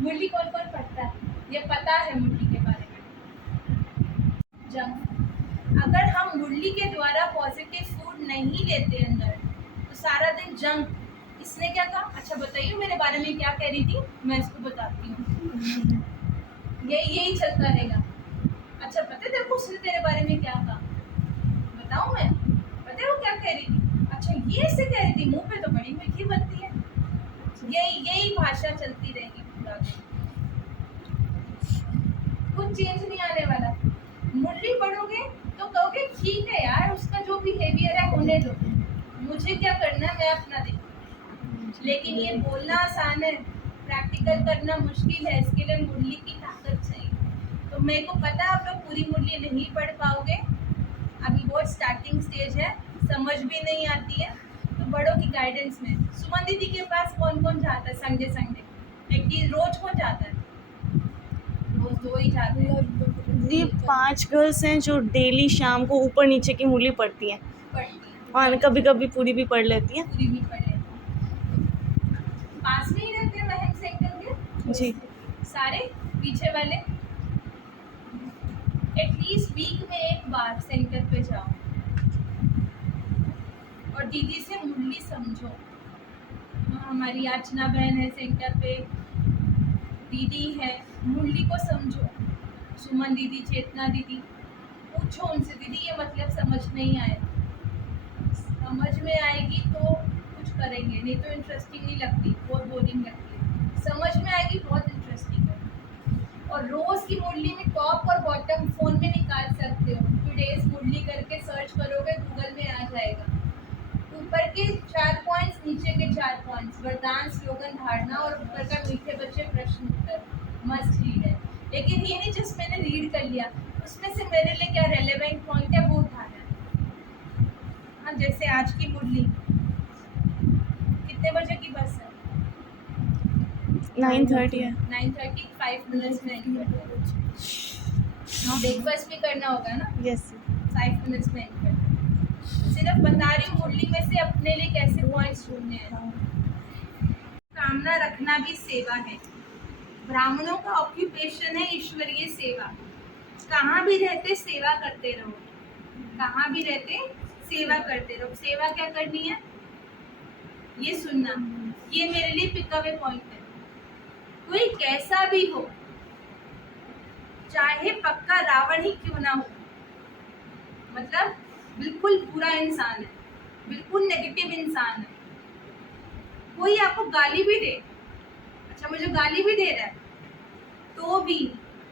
मुरली कौन कौन पढ़ता है? ये पता है मुरली के बारे में? जंक। अगर हम मुरली के द्वारा पॉजिटिव फूड नहीं लेते अंदर, तो सारा दिन जंक। इसने क्या कहा? अच्छा बताइए मेरे बारे में क्या कह रही थी, मैं इसको बताती हूँ। यही चलता रहेगा। अच्छा पता है तेरे को उसने तेरे बारे में क्या कहा? बताऊँ मैं? पता है वो क्या कह रही थी? अच्छा ये ऐसे कह रही थी, मुंह पे तो बड़ी मीठी बनती है। यही भाषा चलती रहेगी पूरा दिन, कुछ चेंज नहीं आने वाला। मुरली पढ़ोगे तो कहोगे ठीक है यार, उसका जो बिहेवियर है होने दो, मुझे क्या करना है, मैं अपना देखूं। लेकिन ये बोलना आसान है, प्रैक्टिकल करना मुश्किल है। इसके लिए मुरली की ताकत चाहिए। तो मेरे को पता है आप लोग पूरी मुरली नहीं पढ़ पाओगे, अभी बहुत स्टार्टिंग स्टेज है, समझ भी नहीं आती है, तो बड़ों की गाइडेंस में। सुमन दीदी के पास कौन कौन जाता है संडे एक्टिव? रोज कौन जाता है? रोज 2 ही जाते हैं। ये 5 गर्ल्स हैं जो डेली शाम को ऊपर नीचे की मुरली पढ़ती हैं, और कभी कभी पूरी भी पढ़ लेती हैं। पूरी भी पढ़े। पास में ही रहते हैं महम से के जी सारे पीछे वाले। एटलीस्ट वीक में एक बार सेंटर पे जाओ और दीदी से मुरली समझो। हमारी याचना बहन है सेंटर पे, दीदी है, मुरली को समझो। सुमन दीदी, चेतना दीदी, पूछो उनसे दीदी ये मतलब समझ नहीं आया। समझ में आएगी तो कुछ करेंगे, नहीं तो इंटरेस्टिंग नहीं लगती, बहुत बोरिंग लगती है। समझ में आएगी बहुत इंटरेस्टिंग है। और रोज़ की मुरली में टॉप और बॉटम फ़ोन में निकाल सकते हो। टुडेज मुरली करके सर्च करोगे गूगल में आ जाएगा। ऊपर के 4 पॉइंट्स, नीचे के 4 पॉइंट्स, वरदान, स्लोगन, धारणा, और ऊपर का मीठे बच्चे प्रश्न उत्तर, मस्ट रीड है। लेकिन ये नहीं जस्ट मैंने रीड कर लिया, उसमें से मेरे लिए क्या रेलेवेंट पॉइंट है वो उठाना है। हाँ, जैसे आज की मुरली कितने बजे की बस है? 9:30 है। 9:30, 5 मिनट्स में। ब्रेकफास्ट भी करना होगा ना, यस 5 मिनट्स में end करना है। सिर्फ बता रही हूँ मुरली में से अपने लिए कैसे पॉइंट्स ढूंढने हैं। कामना रखना भी सेवा है। ब्राह्मणों का ऑक्यूपेशन है ईश्वरीय सेवा। कहाँ भी रहते सेवा करते रहो, कहाँ भी रहते सेवा करते रहो। सेवा क्या करनी है ये सुनना, ये मेरे लिए पिक अवे पॉइंट है। कोई कैसा भी हो, चाहे पक्का रावण ही क्यों ना हो, मतलब बिल्कुल बुरा इंसान है, बिल्कुल नेगेटिव इंसान है, कोई आपको गाली भी दे, अच्छा मुझे गाली भी दे रहा है, तो भी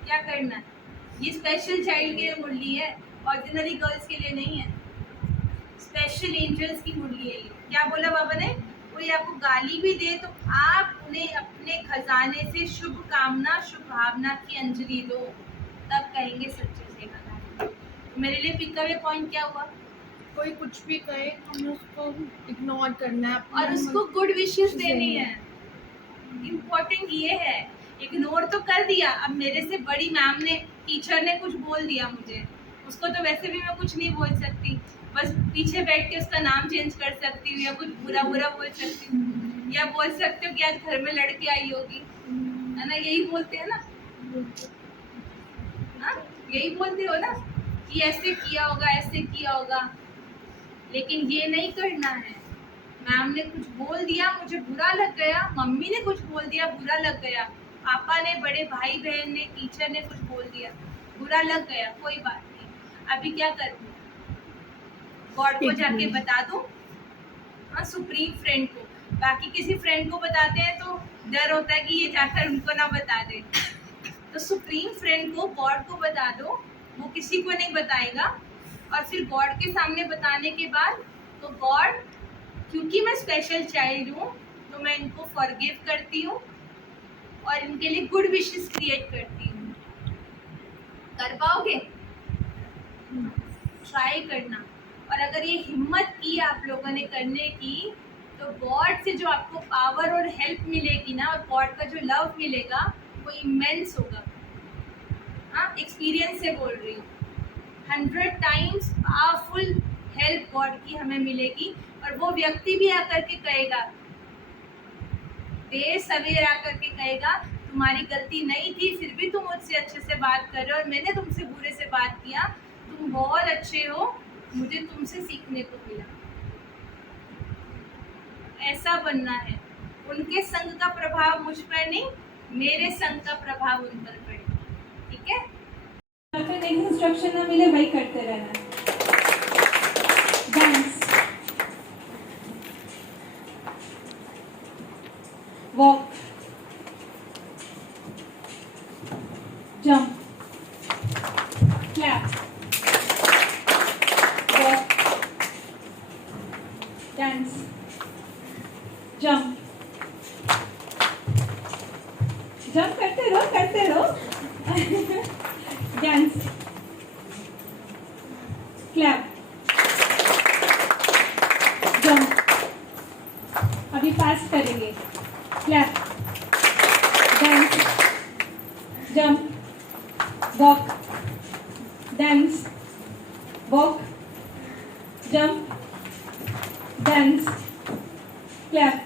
क्या करना है? ये स्पेशल चाइल्ड के लिए मुरली है, ऑर्डिनरी गर्ल्स के लिए नहीं है, स्पेशल एंजल्स की मुरली है। क्या बोला बाबा ने? कोई आपको गाली भी दे तो आप उन्हें अपने खजाने से शुभ कामना, शुभ भावना की अंजलि दो, तब कहेंगे सच्चे से खजाने। मेरे लिए पिक अवे पॉइंट क्या हुआ? कोई कुछ भी कहे हमें उसको इग्नोर करना है और उसको गुड विशेस देनी है। इम्पोर्टेंट ये है, इग्नोर तो कर दिया, अब मेरे से बड़ी मैम ने, टीचर ने कुछ बोल दिया मुझे, उसको तो वैसे भी मैं कुछ नहीं बोल सकती, बस पीछे बैठ के उसका नाम चेंज कर सकती हूँ या कुछ बुरा बुरा बोल सकती हूँ, या बोल सकती हूँ कि आज घर में लड़के आई होगी, है ना, यही बोलते हैं ना, हाँ यही बोलते हो ना कि ऐसे किया होगा, ऐसे किया होगा, लेकिन ये नहीं करना है। मैम ने कुछ बोल दिया, मुझे बुरा लग गया, मम्मी ने कुछ बोल दिया, बुरा लग गया, पापा ने, बड़े भाई बहन ने, टीचर ने कुछ बोल दिया, बुरा लग गया, कोई बात नहीं, अभी क्या करूँ, गॉड को जाके बता दूँ, हाँ सुप्रीम फ्रेंड को। बाकी किसी फ्रेंड को बताते हैं तो डर होता है कि ये जाकर उनको ना बता दे, तो सुप्रीम फ्रेंड को, गॉड को बता दो, वो किसी को नहीं बताएगा, और फिर गॉड के सामने बताने के बाद तो गॉड, क्योंकि मैं स्पेशल चाइल्ड हूँ तो मैं इनको फॉरगिव करती हूँ और इनके लिए गुड विशेस क्रिएट करती हूँ। कर पाओगे? ट्राई करना, और अगर ये हिम्मत की आप लोगों ने करने की, तो गॉड से जो आपको पावर और हेल्प मिलेगी ना, और गॉड का जो लव मिलेगा वो इमेंस होगा। हाँ एक्सपीरियंस से बोल रही हूँ, 100 टाइम्स पावरफुल हेल्प गॉड की हमें मिलेगी, और वो व्यक्ति भी आकर के कहेगा, देर सवेर आकर के कहेगा, तुम्हारी गलती नहीं थी, फिर भी तुम मुझसे अच्छे से बात कर रहे हो, और मैंने तुमसे बुरे से बात किया, तुम बहुत अच्छे हो, मुझे तुमसे सीखने को मिला। ऐसा बनना है, उनके संग का प्रभाव मुझ पर नहीं, मेरे संग का प्रभाव उन पर पड़े, ठीक है? फिर नेक्स्ट इंस्ट्रक्शन ना मिले वही करते रहना। Dance, walk, jump, clap, walk, dance, jump, jump करते रहो डांस, क्लैप, जंप, अभी फास्ट करेंगे, clap, dance, jump, walk, dance, walk, jump, dance, clap,